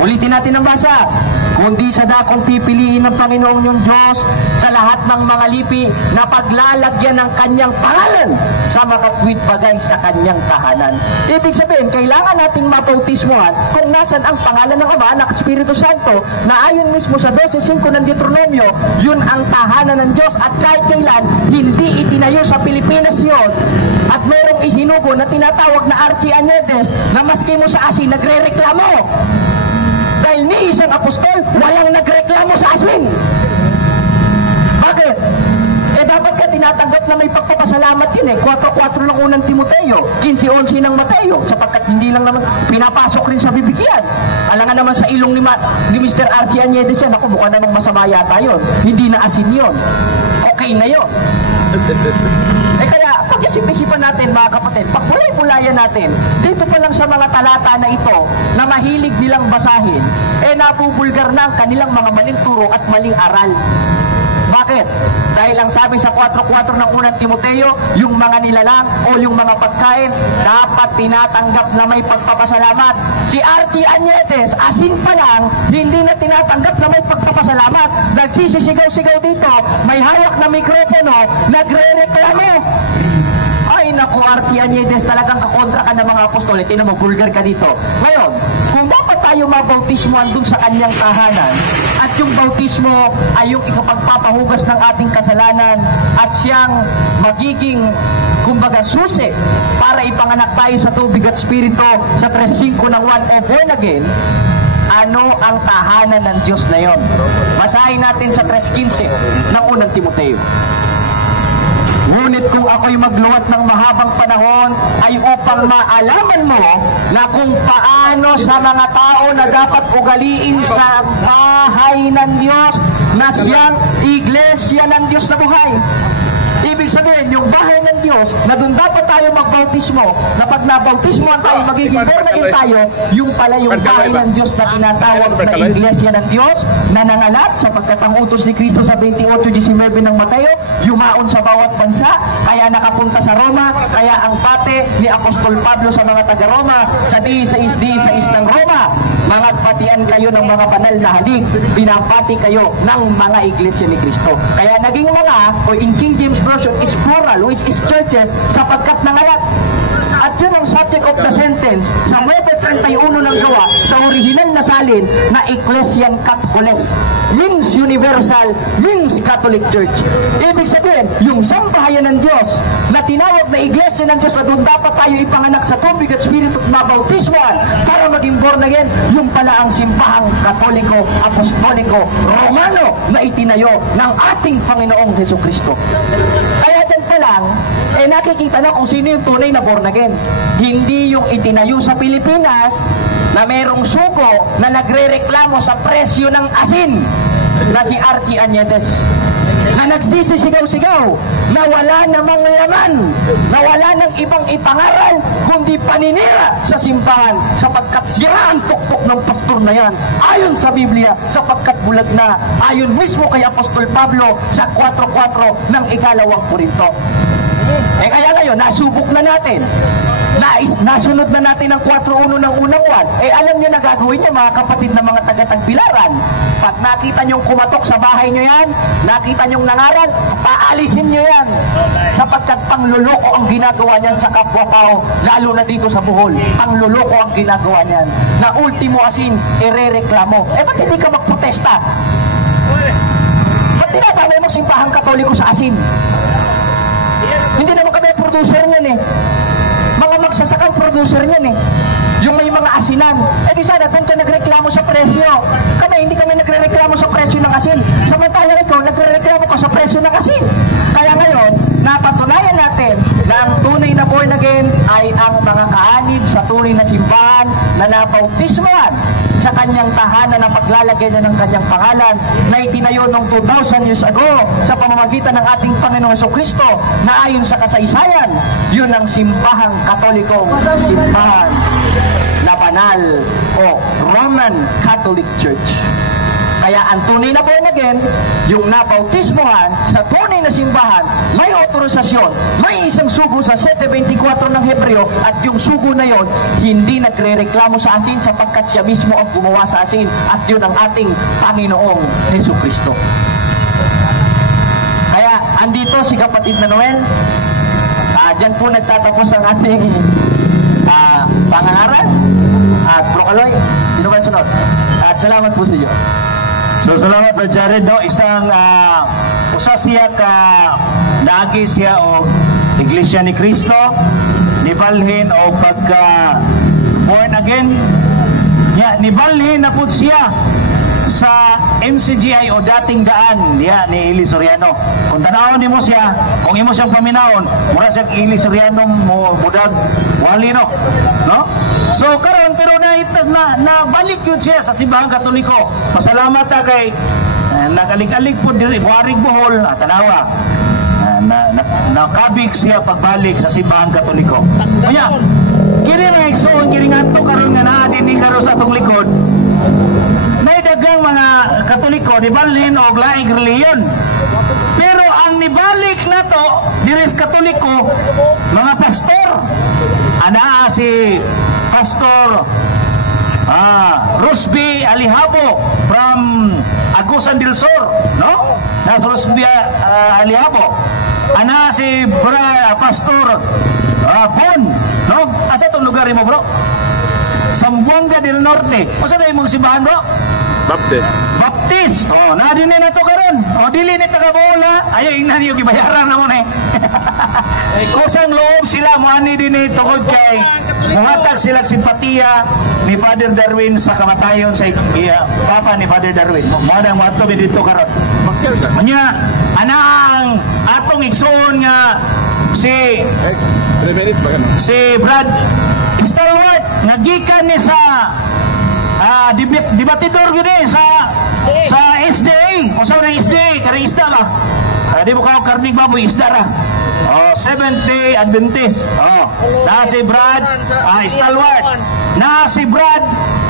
Ulitin natin ang basa. Kundi sa dakong pipiliin ng Panginoon yung Diyos sa lahat ng mga lipi na paglalagyan ng kanyang pangalan sa makatwid bagay sa kanyang tahanan. Ibig sabihin, kailangan nating mapautismuhan kung nasan ang pangalan ng Ama, Anak, Espiritu Santo na ayon mismo sa 12:5 ng Deuteronomio, yun ang tahanan ng Diyos at kahit kailan hindi itinayo sa Pilipinas yun. At mayroong isinugo na tinatawag na Archie Añedes na maski mo sa asin nagre-reklamo. Dahil ni isang apostol, walang nagreklamo sa asin. Bakit? Dapat ka tinatanggap na may pagpapasalamat yun 4:4 ng unang Timoteo, 15:11 ng Mateo, sapagkat hindi lang naman pinapasok rin sa bibigyan. Alangan naman sa ilong ni Mr. Archie Añedes yan, ako mukha namang masama yata yun. Hindi na asin yun. Okay na yun. Kaya, pag-isip-isipan natin mga kapatid, pagpulay-pulayan natin, dito pa lang sa mga talata na ito, na mahilig nilang basahin, nabubulgar na ang kanilang mga maling turo at maling aral. Bakit? Dahil ang sabi sa 4:4 ng unang Timoteo, yung mga nilalang o yung mga pagkain, dapat tinatanggap na may pagpapasalamat. Si Archie Añedes, asin pa lang, hindi na tinatanggap na may pagpapasalamat. Nagsisisigaw-sigaw dito, may hawak na mikropono, nagre-reklamo. Ay naku, Archie Añedes, talagang kakontra ka ng mga apostol. Tinan mo, vulgar ka dito. Ngayon, kung dapat tayo mabautismoan dun sa kanyang tahanan, at yung bautismo ay yung ikapagpapahugas ng ating kasalanan at siyang magiging, kumbaga, susi para ipanganak tayo sa tubig at Espiritu sa 3:5 ng 1 o born again, ano ang tahanan ng Diyos na yon? Basahin natin sa 3:15 ng unang Timoteo. Ngunit kung ako'y magluwat ng mahabang panahon ay upang maalaman mo na kung paano sa mga tao na dapat ugaliin sa bahay ng Diyos na siyang iglesia ng Diyos na buhay. Ibig sabihin, yung bahay ng Diyos na doon dapat tayo magbautismo, na pag nabautismoan tayo, magiging born again tayo, yung pala yung bahay ng Diyos na tinatawag na iglesia ng Diyos na nangalat sapagkat ang utos ni Kristo sa 28:19 ng Mateo, yumaon sa bawat bansa, kaya nakapunta sa Roma, kaya ang pate ni Apostol Pablo sa mga taga-Roma, sa 16 ng Roma, mga patian kayo ng mga banal na halik, pinapati kayo ng mga iglesia ni Kristo. Kaya naging mga, o in King James Version is plural, which is churches, sapagkat nangalat. At yun ang subject of the sentence sa 9:31 ng Gawa sa original na salin na Ecclesian Catholicos, means universal, means Catholic Church. Ibig sabihin, yung sambahayan ng Diyos na tinawag na iglesia ng Diyos na doon dapat tayo ipanganak sa tubig at Espiritu at mabautismoan para maging born again, yung pala ang simbahang Katoliko, Apostoliko, Romano na itinayo ng ating Panginoong Jesucristo. Kaya dyan pa lang, nakikita na kung sino yung tunay na born again. Hindi yung itinayo sa Pilipinas na merong sugo na nagre-reklamo sa presyo ng asin na si Archie Añedes, na nagsisisigaw-sigaw na wala namang laman, na wala nang ibang ipangaral kundi paninira sa simbahan sapagkat sira ang tuktok ng pastor na yan ayon sa Biblia sapagkat bulag na ayon mismo kay Apostol Pablo sa 4:4 ng 2 Korinto. Kaya ngayon, nasubok na natin Nasunod na natin ang 4-1 ng unang buwan. Alam nyo na gagawin nyo mga kapatid na mga taga-Tagbilaran. Pag nakita nyo kumatok sa bahay nyo yan, nakita nyo nangaral, paalisin nyo yan. Sapagkat pangluloko ang ginagawa niyan sa kapwa-tao, lalo na dito sa Bohol. Pangluloko ang ginagawa niyan. Na ultimo asin, irereklamo. Ba't hindi ka magprotesta? Ba't tinatawag mo Simbahang Katoliko sa asin? Hindi naman kami producer niyan Mga magsasakang producer niyan Yung may mga asinan. Di sana doon ka nagreklamo sa presyo. Hindi kami nagrereklamo sa presyo ng asin. Samantala ikaw, nagrereklamo ka sa presyo ng asin. Kaya ngayon, napatunayan natin na ang tunay na born again ay ang mga kaanib sa tunay na simbahan na nabautismohan sa kanyang tahanan na paglalagay na ng kanyang pangalan na itinayo noong 2,000 years ago sa pamamagitan ng ating Panginoong Jesucristo na ayon sa kasaysayan, yun ang Simbahang Katolikong simbahan na banal o Roman Catholic Church. Kaya ang tunay na born again, yung nabautismohan sa tunay na simbahan, may otorisasyon, may isang sugo sa 7:24 ng Hebreo at yung sugo na yon hindi nagre-reklamo sa asin sapagkat siya mismo ang gumawa sa asin at yun ang ating Panginoong Jesucristo. Kaya andito si kapatid na Noel, dyan po nagtatapos ang ating pangangaral at Brokaloy, sino ba sunod? At salamat po sa iyo. So salamat na Jared, no? Isang usa siya ka naagi siya o Iglesia ni Cristo, nibalhin o pagka born again nibalhin na po siya sa MCGI o dating daan ni Eli Soriano. Kung tanawon nimo siya, kung imo siyang paminawon, mura siya Eli Soriano mo budag wali no. So karon pero nabalik yun siya sa Simbahang Katoliko. Pasalamat ta kay nagalig-alig po diri Buharig Bohol tanawa. Nakabig siya pagbalik sa Simbahang Katoliko. Kaya kini mga igsoon kini ngadto karon nga naa dinhi karon sa atong likod. Dagang mga Katoliko nibalhin og laing reliyon. Pero ang nibalik na to diris Katoliko mga pastor. Ana si Pastor Rusby Alihabo from Agusan del Sur, no? Nasa Rusby Alihabo. Ana si Pastor Bon, no? Asa tong lugar mo, bro? Zamboanga del Norte. Asa tayo mong simbahan, bro? Baptist. Nadine na to karon. Dili ni taga Bola. Ayo ingnan niyo gibayaran na mo kusang loob sila mo ani dinhi tungod kay muhatag sila simpatiya ni Father Darwin sa kamatayon sa papa ni Father Darwin. Mo nang moadto dito karon. Nya anang atong igsoon nga si Brad Stalwart nagikan ni sa debatidor gini sa SDA o sa SDA karang isda ba di mo ka karnig baboy isda ra Seventh-day Adventist na si Brad Stalwart na si Brad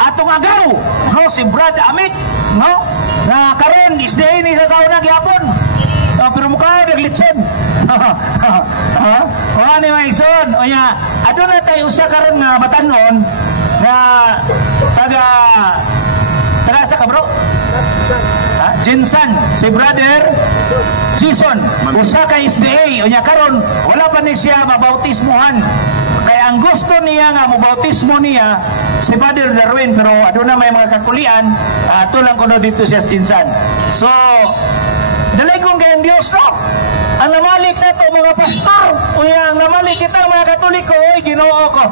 atong agaw no si Brad Amit no na karon SDA ni sa sauna gyapon pero mukha naglitson ni Maison o nya aduna tayo usa karon nga batanon na taga sa ka bro Jinsan si brother Jason usa ka SDA o nya karon wala pa ni siya mabautismohan kaya ang gusto niya nga mabautismo niya si Father Darwin pero aduna may mga kakulian tulang kuno dito siya Jinsan so dalay kong kayang Diyos no ang namalik na to mga pastor o ang namalik kita mga Katoliko oy Ginoo ko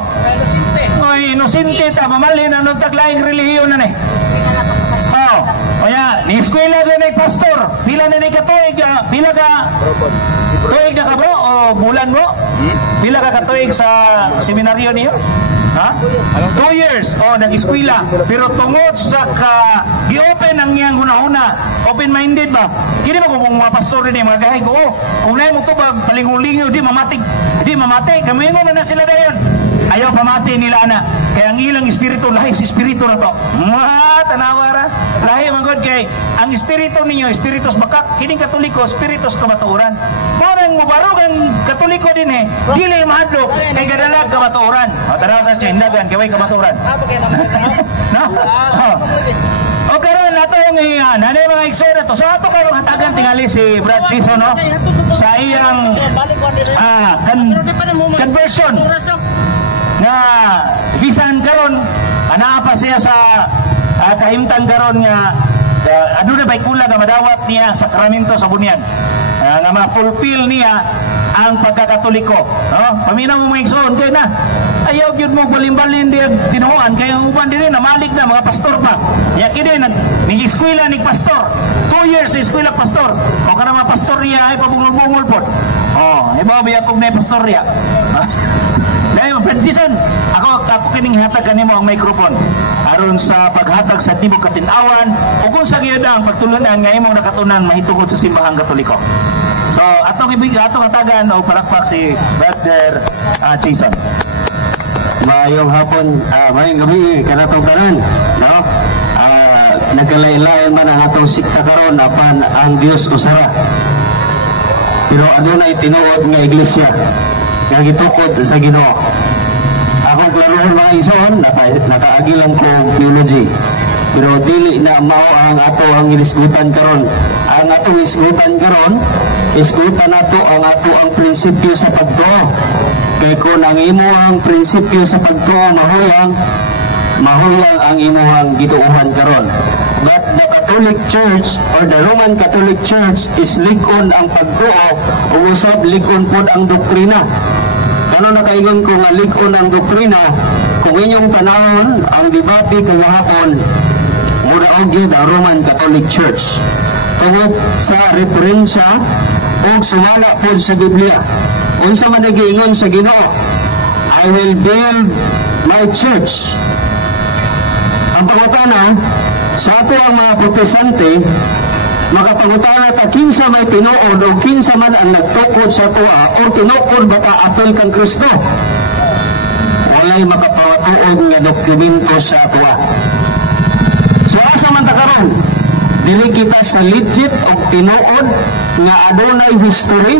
oy inosente ta mamalin anong taglaing relihiyon na kaya ni eskwela ko na pastor pila na ni katuig pila ka tuig na ka bro o bulan mo pila ka katuig sa seminaryo niyo 2 years nag-eskwela pero tungod sa i-open ang iyang hunahuna open-minded ba kini ba kung mga pastor rin mga gahay ko kung na mo to ba palingulingo di mamati kami mo na sila dayon Ayaw pamati nila ana. Kaya ang ilang espiritu lahi si espiritu na to. Tanawa ra. Lahi magod kay ang espiritu ninyo, espiritus bakak, kining Katoliko, espiritus kamatuoran. Parang mubarog ang Katoliko din dili mahadlok kay gadalag kamatuoran. Tara sa sindagan kay way kamatuoran. No? O karon nato yung nanay mga igsoon na to. So ato karong hatagan tingali si Brad Chiso, no? Sa iyang conversion na bisan karon anaa pa siya sa kahimtang karon nga aduna bay kula nga madawat niya sakramento sa bunyan nga ma-fulfill niya ang pagkakatoliko, no? Paminaw mo mga igsoon kay na ayaw gyud mo balimbalin di tinuan kay uban dinhi na malig na mga pastor pa. Ya kini nag-eskwela ni pastor. 2 years sa eskwela pastor. O kana mga pastor niya ay pabungol-bungol pod. Ibaw biya kog may pastor niya. Dahil Franciscan, ako kining hatag kanimo ang microphone aron sa paghatag sa tibok katin-awan o kung sa gyud ang pagtulunan nga imong nakatunan mahitungod sa simbahang Katoliko. So atong hatagan o palakpak si Brother Jason. Mayong hapon, mayong gabi kanatong tanan, no? Nagkalay-lain man ang atong sikta karon apan ang Dios usara. Pero adunay tinuod nga iglesia nga gitukod sa Ginoo. Akong klarohon mga igsoon, nakaagilan ko theology. Pero dili na mao ang ato ang inisgutan karon. Ang atong isgutan karon, isgutan nato ang ato ang prinsipyo sa pagtuo. Kay kung ang imuhang prinsipyo sa pagtuo mahuyang ang imuhang gituuhan karon. But the Catholic Church or the Roman Catholic Church is lig-on ang pagtuo o usab lig-on pod ang doktrina. Kano nakaingon ko nga lig-on ang doktrina, kung inyong panahon ang debate kagahapon mura og ang Roman Catholic Church tungod sa referensya o sumala pod sa Biblia. Unsa man nagiingon sa Ginoo, I will build my church. Ang pangutana sa ato ang mga protestante, makapangutana ta kinsa may tinuod o kinsa man ang nagtukod sa tuwa o tinukod ba ta apel kang Kristo. Walay makapawatuod nga dokumento sa tuwa. So asa man ta karon? Dili kita sa legit o tinuod nga adunay history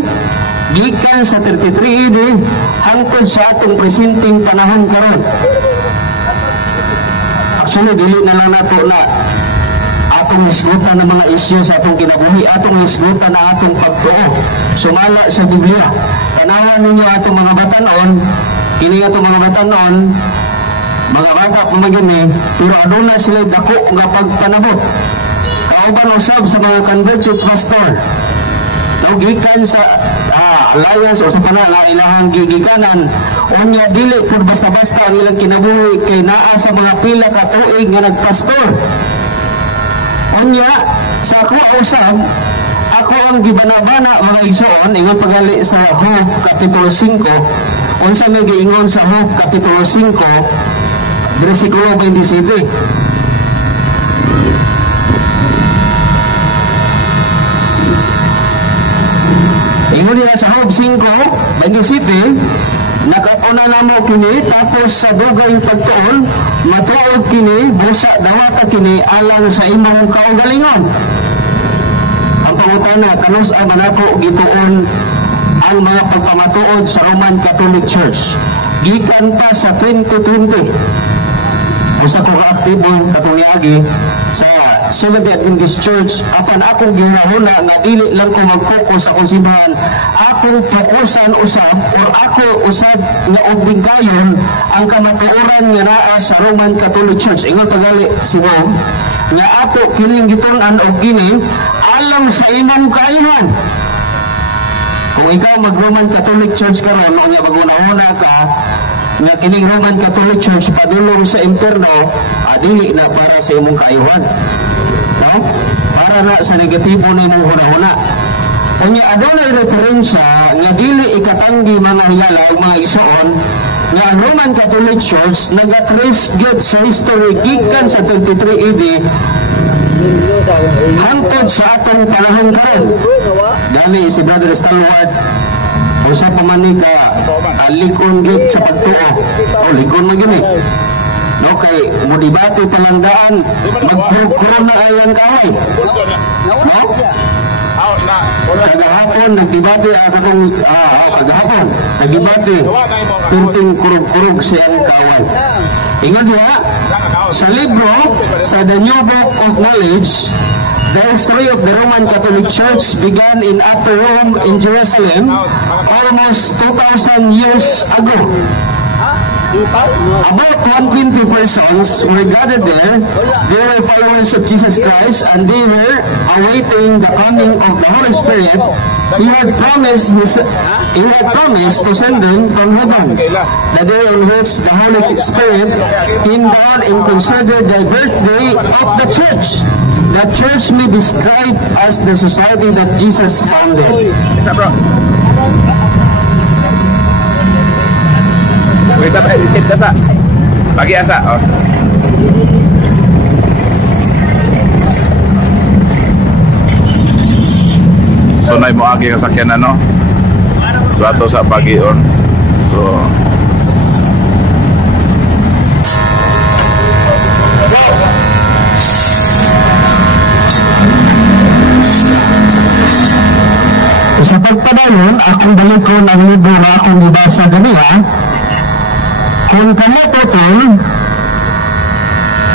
gikan sa 33 AD hangtod sa atong presenteng panahon karon. Actually, dili na lang nato na atong hisgutan ng mga isyu sa atong kinabuhi, atong hisgutan na atong pagtuo sumala sa Biblia. Tanawan ninyo atong mga batanon, kini atong mga batanon, mga bata pumagini, pero aduna sila dako nga pagpanabot. Kauban usab sa mga converted pastor. Gikan sa alliance o sa panalailang gigikanan unya dili pud basta-basta ang ilang kinabuhi kay naa sa mga pila ka tuig nga nagpastor. Unya sa ako usab ako ang gibanabana mga igsoon ingon pagali sa Hope Kapitulo 5 unsa may giingon sa Hope Kapitulo 5 bersikulo 27. Ingon niya sa Hope 5, 27, nakapuna na mo kini, tapos sa dugay pagtuon, matuod kini, busa dawata kini, alang sa imong kaugalingon. Ang pangutana, kanus ang manako gituon ang mga pagpamatuod sa Roman Catholic Church. Gikan pa sa 2020. Usa ko ka-aktibo katong niagi sa Seventh-day Adventist Church, apan akong ginahuna nga dili lang ko mag-focus sa akong simbahan, akong fokusan usab or ako usab nga obligayon ang kamatuoran nga naa sa Roman Catholic Church. Ingon pagali si Mom nga ato kining gitun-an og kini alam sa imong kainan. Kung ikaw mag-Roman Catholic Church karon o nga maguna-una ka nga kining Roman Catholic Church padulong sa impierno, dili na para sa imong kaayuhan. No? Para na sa negatibo na imong hunahuna. Unya adunay referensya nga dili ikatanggi mga hilala o mga igsoon nga ang Roman Catholic Church nagatrace gyud sa history gikan sa 23 AD hangtod sa atong panahon karon. Dali si Brother Stalwart usa pa man ni ka ligon gid sa pagtuo. O ligon man gini. No kay mo debate palanggaan magkurog-kurog na ayan kahay. No? Kagahapon nagdebate akong kagahapon nagdebate tunting kurog-kurog siyang kaway. Ingon diha sa libro sa The New Book of Knowledge, the history of the Roman Catholic Church began in Upper Rome in Jerusalem almost 2,000 years ago. About 120 persons were gathered there. They were followers of Jesus Christ and they were awaiting the coming of the Holy Spirit. He had promised to send them from heaven. The day on which the Holy Spirit came down and considered the birthday of the church. The church may be described as the society that Jesus founded. Wait, dapat itip na sa. Pagi asa, oh. So, na mo agi kasakyan na, no? So, ato sa pagi on. So, sa pagpadayon, akong balikon ang libro na akong ibasa ganiya. Kung kamo tutol,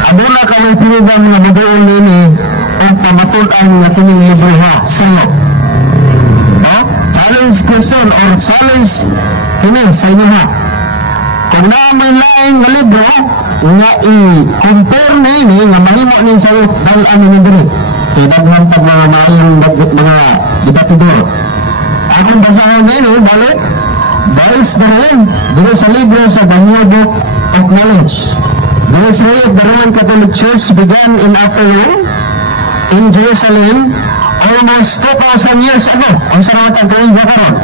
aduna kami pinigang nga mabuong nini o pamatulan nga kining libro ha sa'yo. No? Challenge question or challenge kini sa inyo ha. Kung namin laing nga libro nga i-compare nini nga mahimo nin sa'yo dahil ano ni diri. Kaya daghan pag mga maayong mga debatidor. Akong basahan nini, balik. Bais na rin, dito sa libro sa The New Book of Knowledge. The history of the Roman Catholic Church began in Upper Rome, in Jerusalem, almost 2,000 years ago. Ang sarawat ang tuwing bakaron.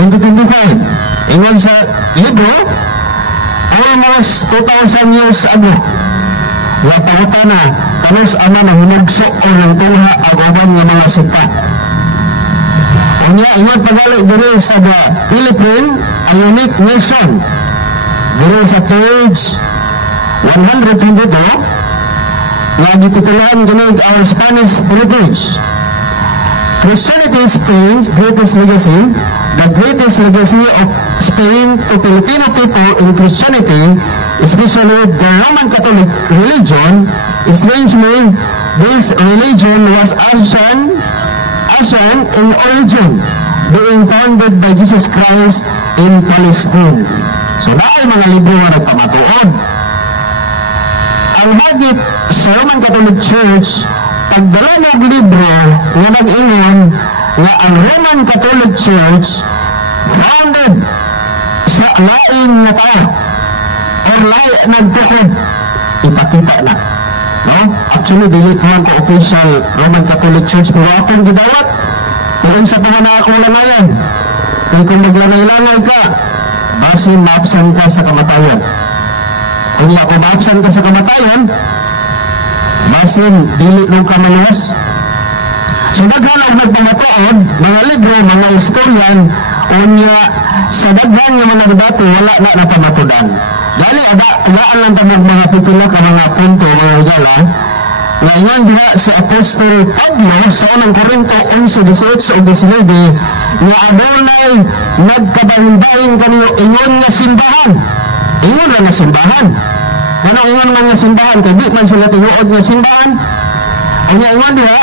2025. Ingon sa libro, almost 2,000 years ago. Wapawata na, kanos ama na hinagso o ng tuha ang uban ng mga sita. Unya ingat pagalik diri sa Philippines, a unique nation. Diri sa page 122, nga gititulohan ganun our Spanish heritage. Christianity is Spain's greatest legacy. The greatest legacy of Spain to Filipino people in Christianity, especially the Roman Catholic religion. Strangely, this religion was Asian in origin, being founded by Jesus Christ in Palestine. So, dahil mga libro nga nagpamatuod. Ang hagit sa Roman Catholic Church, pagdala ng libro nga nag-ingon nga ang Roman Catholic Church founded sa laing na tao or laing nagtukod, ipakita na. No? Actually, dili ko ang official Roman Catholic Church pero akong gidawat kung sa panganak akong langayan. Kaya kung maglanay-lanay ka, basin maapsan ka sa kamatayan. Kung ako maapsan ka sa kamatayan, basin dili nung kamalas. So daghan ang nagpamataon, mga libro, mga historian, unya sa daghan nga mga debato, wala na napamatudan. Dali, adaan lang tamang mga pipila ka mga punto, mga higala. Ngayon diha si Apostol Pablo sa unang Korinto 11:18 o 19 nga adunay nagkabahin-bahin kaniyo ingon nga simbahan. Ingon na simbahan. Ano ingon man nga simbahan? Kaya di man sila tinuod nga simbahan. Ang ingon diha,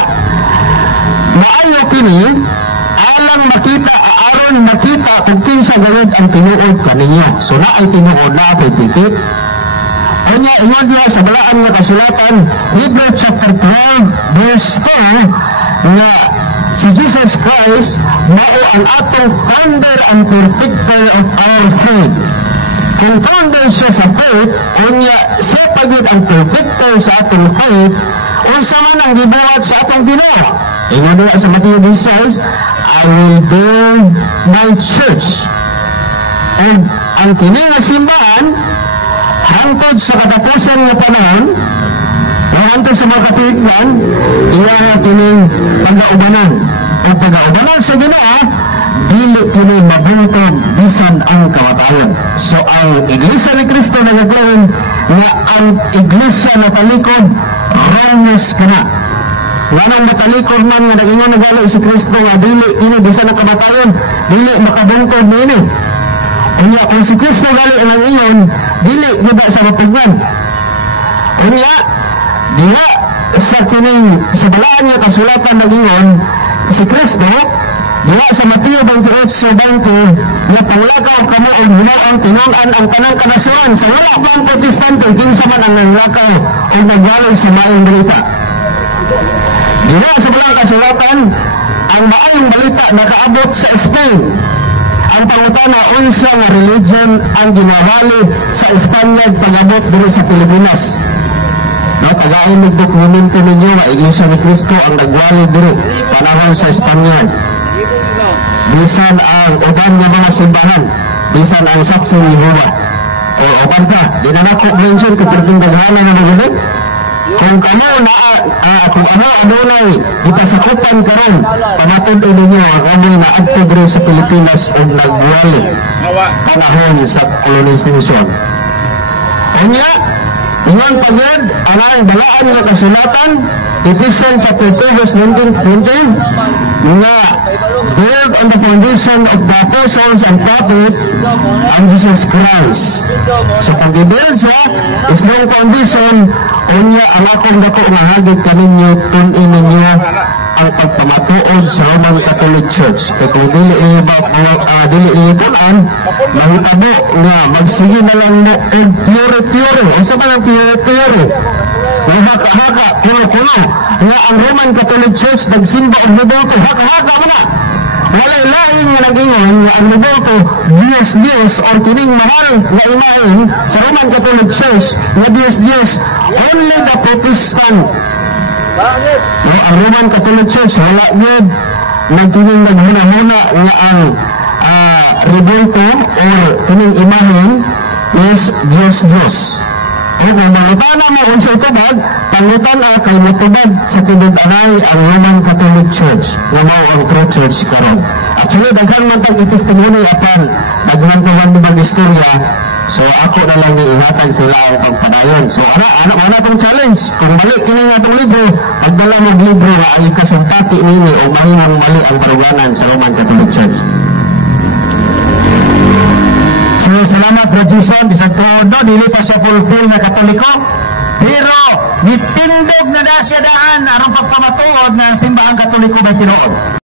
maayo kini alang makita, aron makita kung kinsa gawid ang tinuod kaninyo. So na ay tinuod na ako pikit. Kanya ingon diha sa balaan nga kasulatan, Hebrew chapter 12 verse 2 nga si Jesus Christ mao ang atong founder and perfecter of our faith. Kung founder siya sa faith, kanya siya pagid ang perfecter sa atong faith, unsa man ang gibuhat sa atong Ginoo. Ingon diha sa Matthew 16, I will build my church. And ang kini nga simbahan hangtod sa katapusan nga panahon, o hangtod sa mga kapignan, iya kining pag-aubanan. Ang pag-aubanan sa Ginoo, dili kini mabuntog bisan ang kamatayon. So ang Iglesia ni Cristo nagagawin nga ang Iglesia na talikod Romos kana. Nganong matalikod man nga nag-ingon nagali si Cristo nga dili kini bisan ang kamatayon, dili makabuntog niini. Unya kung si Cristo gali ang ingon, dili giba sa mapugnan. Unya diha sa kining sa balaan nga kasulatan nag-ingon si Cristo diha sa Mateo 28:20 nga panglakaw kamo og hilaang tinunan ang tanang kanasuran sa wala pang protestante kinsa man ang nanglakaw o nagwalay sa maayong balita. Diha sa balaan kasulatan ang maayong balita nakaabot sa Spain. Ang pangutana unsa nga religion ang ginawali sa Espanya pag-abot diri sa Pilipinas. Tagain nagdokumento ninyo na Iglesia ni Cristo ang nagwali diri panahon sa Espanya. Bisan ang uban nga mga simbahan, bisan ang Saksi ni Jehovah. O uban ka, di na ako mention kung pagdaghanan na mga kung kamo na kung ano adunay ipasakupan karon pamatud ninyo ang amoy na adto diri sa Pilipinas og nagwali panahon sa colonization. Unya ingon pagod ang balaan nga kasulatan Ephesians chapter 2 verse 19-20 nga build on the foundation of the apostles and prophets and Jesus Christ. So pag-build siya is no foundation unya ang akong dako nga hagit kaninyo tun-in ninyo ang pagpamatuod sa Roman Catholic Church. Kaya kung dili niyo punan, mahitabo nga magsige na lang mo og theory. Ang sa mga theory, haka-haka, kuno-kuno, nga ang Roman Catholic Church nagsimba og Noboto, haka-haka mo na. Walay lain nga nag-ingon nga ang Noboto, Diyos or kining mahal nga imahin sa Roman Catholic Church nga Diyos, only the Protestant. Ang Roman Catholic Church wala gyud nagkining naghuna-huna nga ang Noboto or kining imahin is Diyos. O kung mangutana mo kung sa itubag, pangutana kay mutubag sa tinag-anay ang Roman Catholic Church nga mao ang true church karon. Actually, daghang man tag-testimony apan nagmantuhan bang istorya. So ako na lang ihatag sila ang pagpadayon. So ana tong challenge. Kung balik kini nga itong libro, pagdala mo libro nga ang ikasumpati nini o mahimang mali ang baruganan sa Roman Catholic Church. So salamat Bro Jason, bisag tuod no, dili pa siya fulfill na Katoliko. Pero nitindog na siya daan aron pagpamatuod ng simbahang Katoliko may tinuod.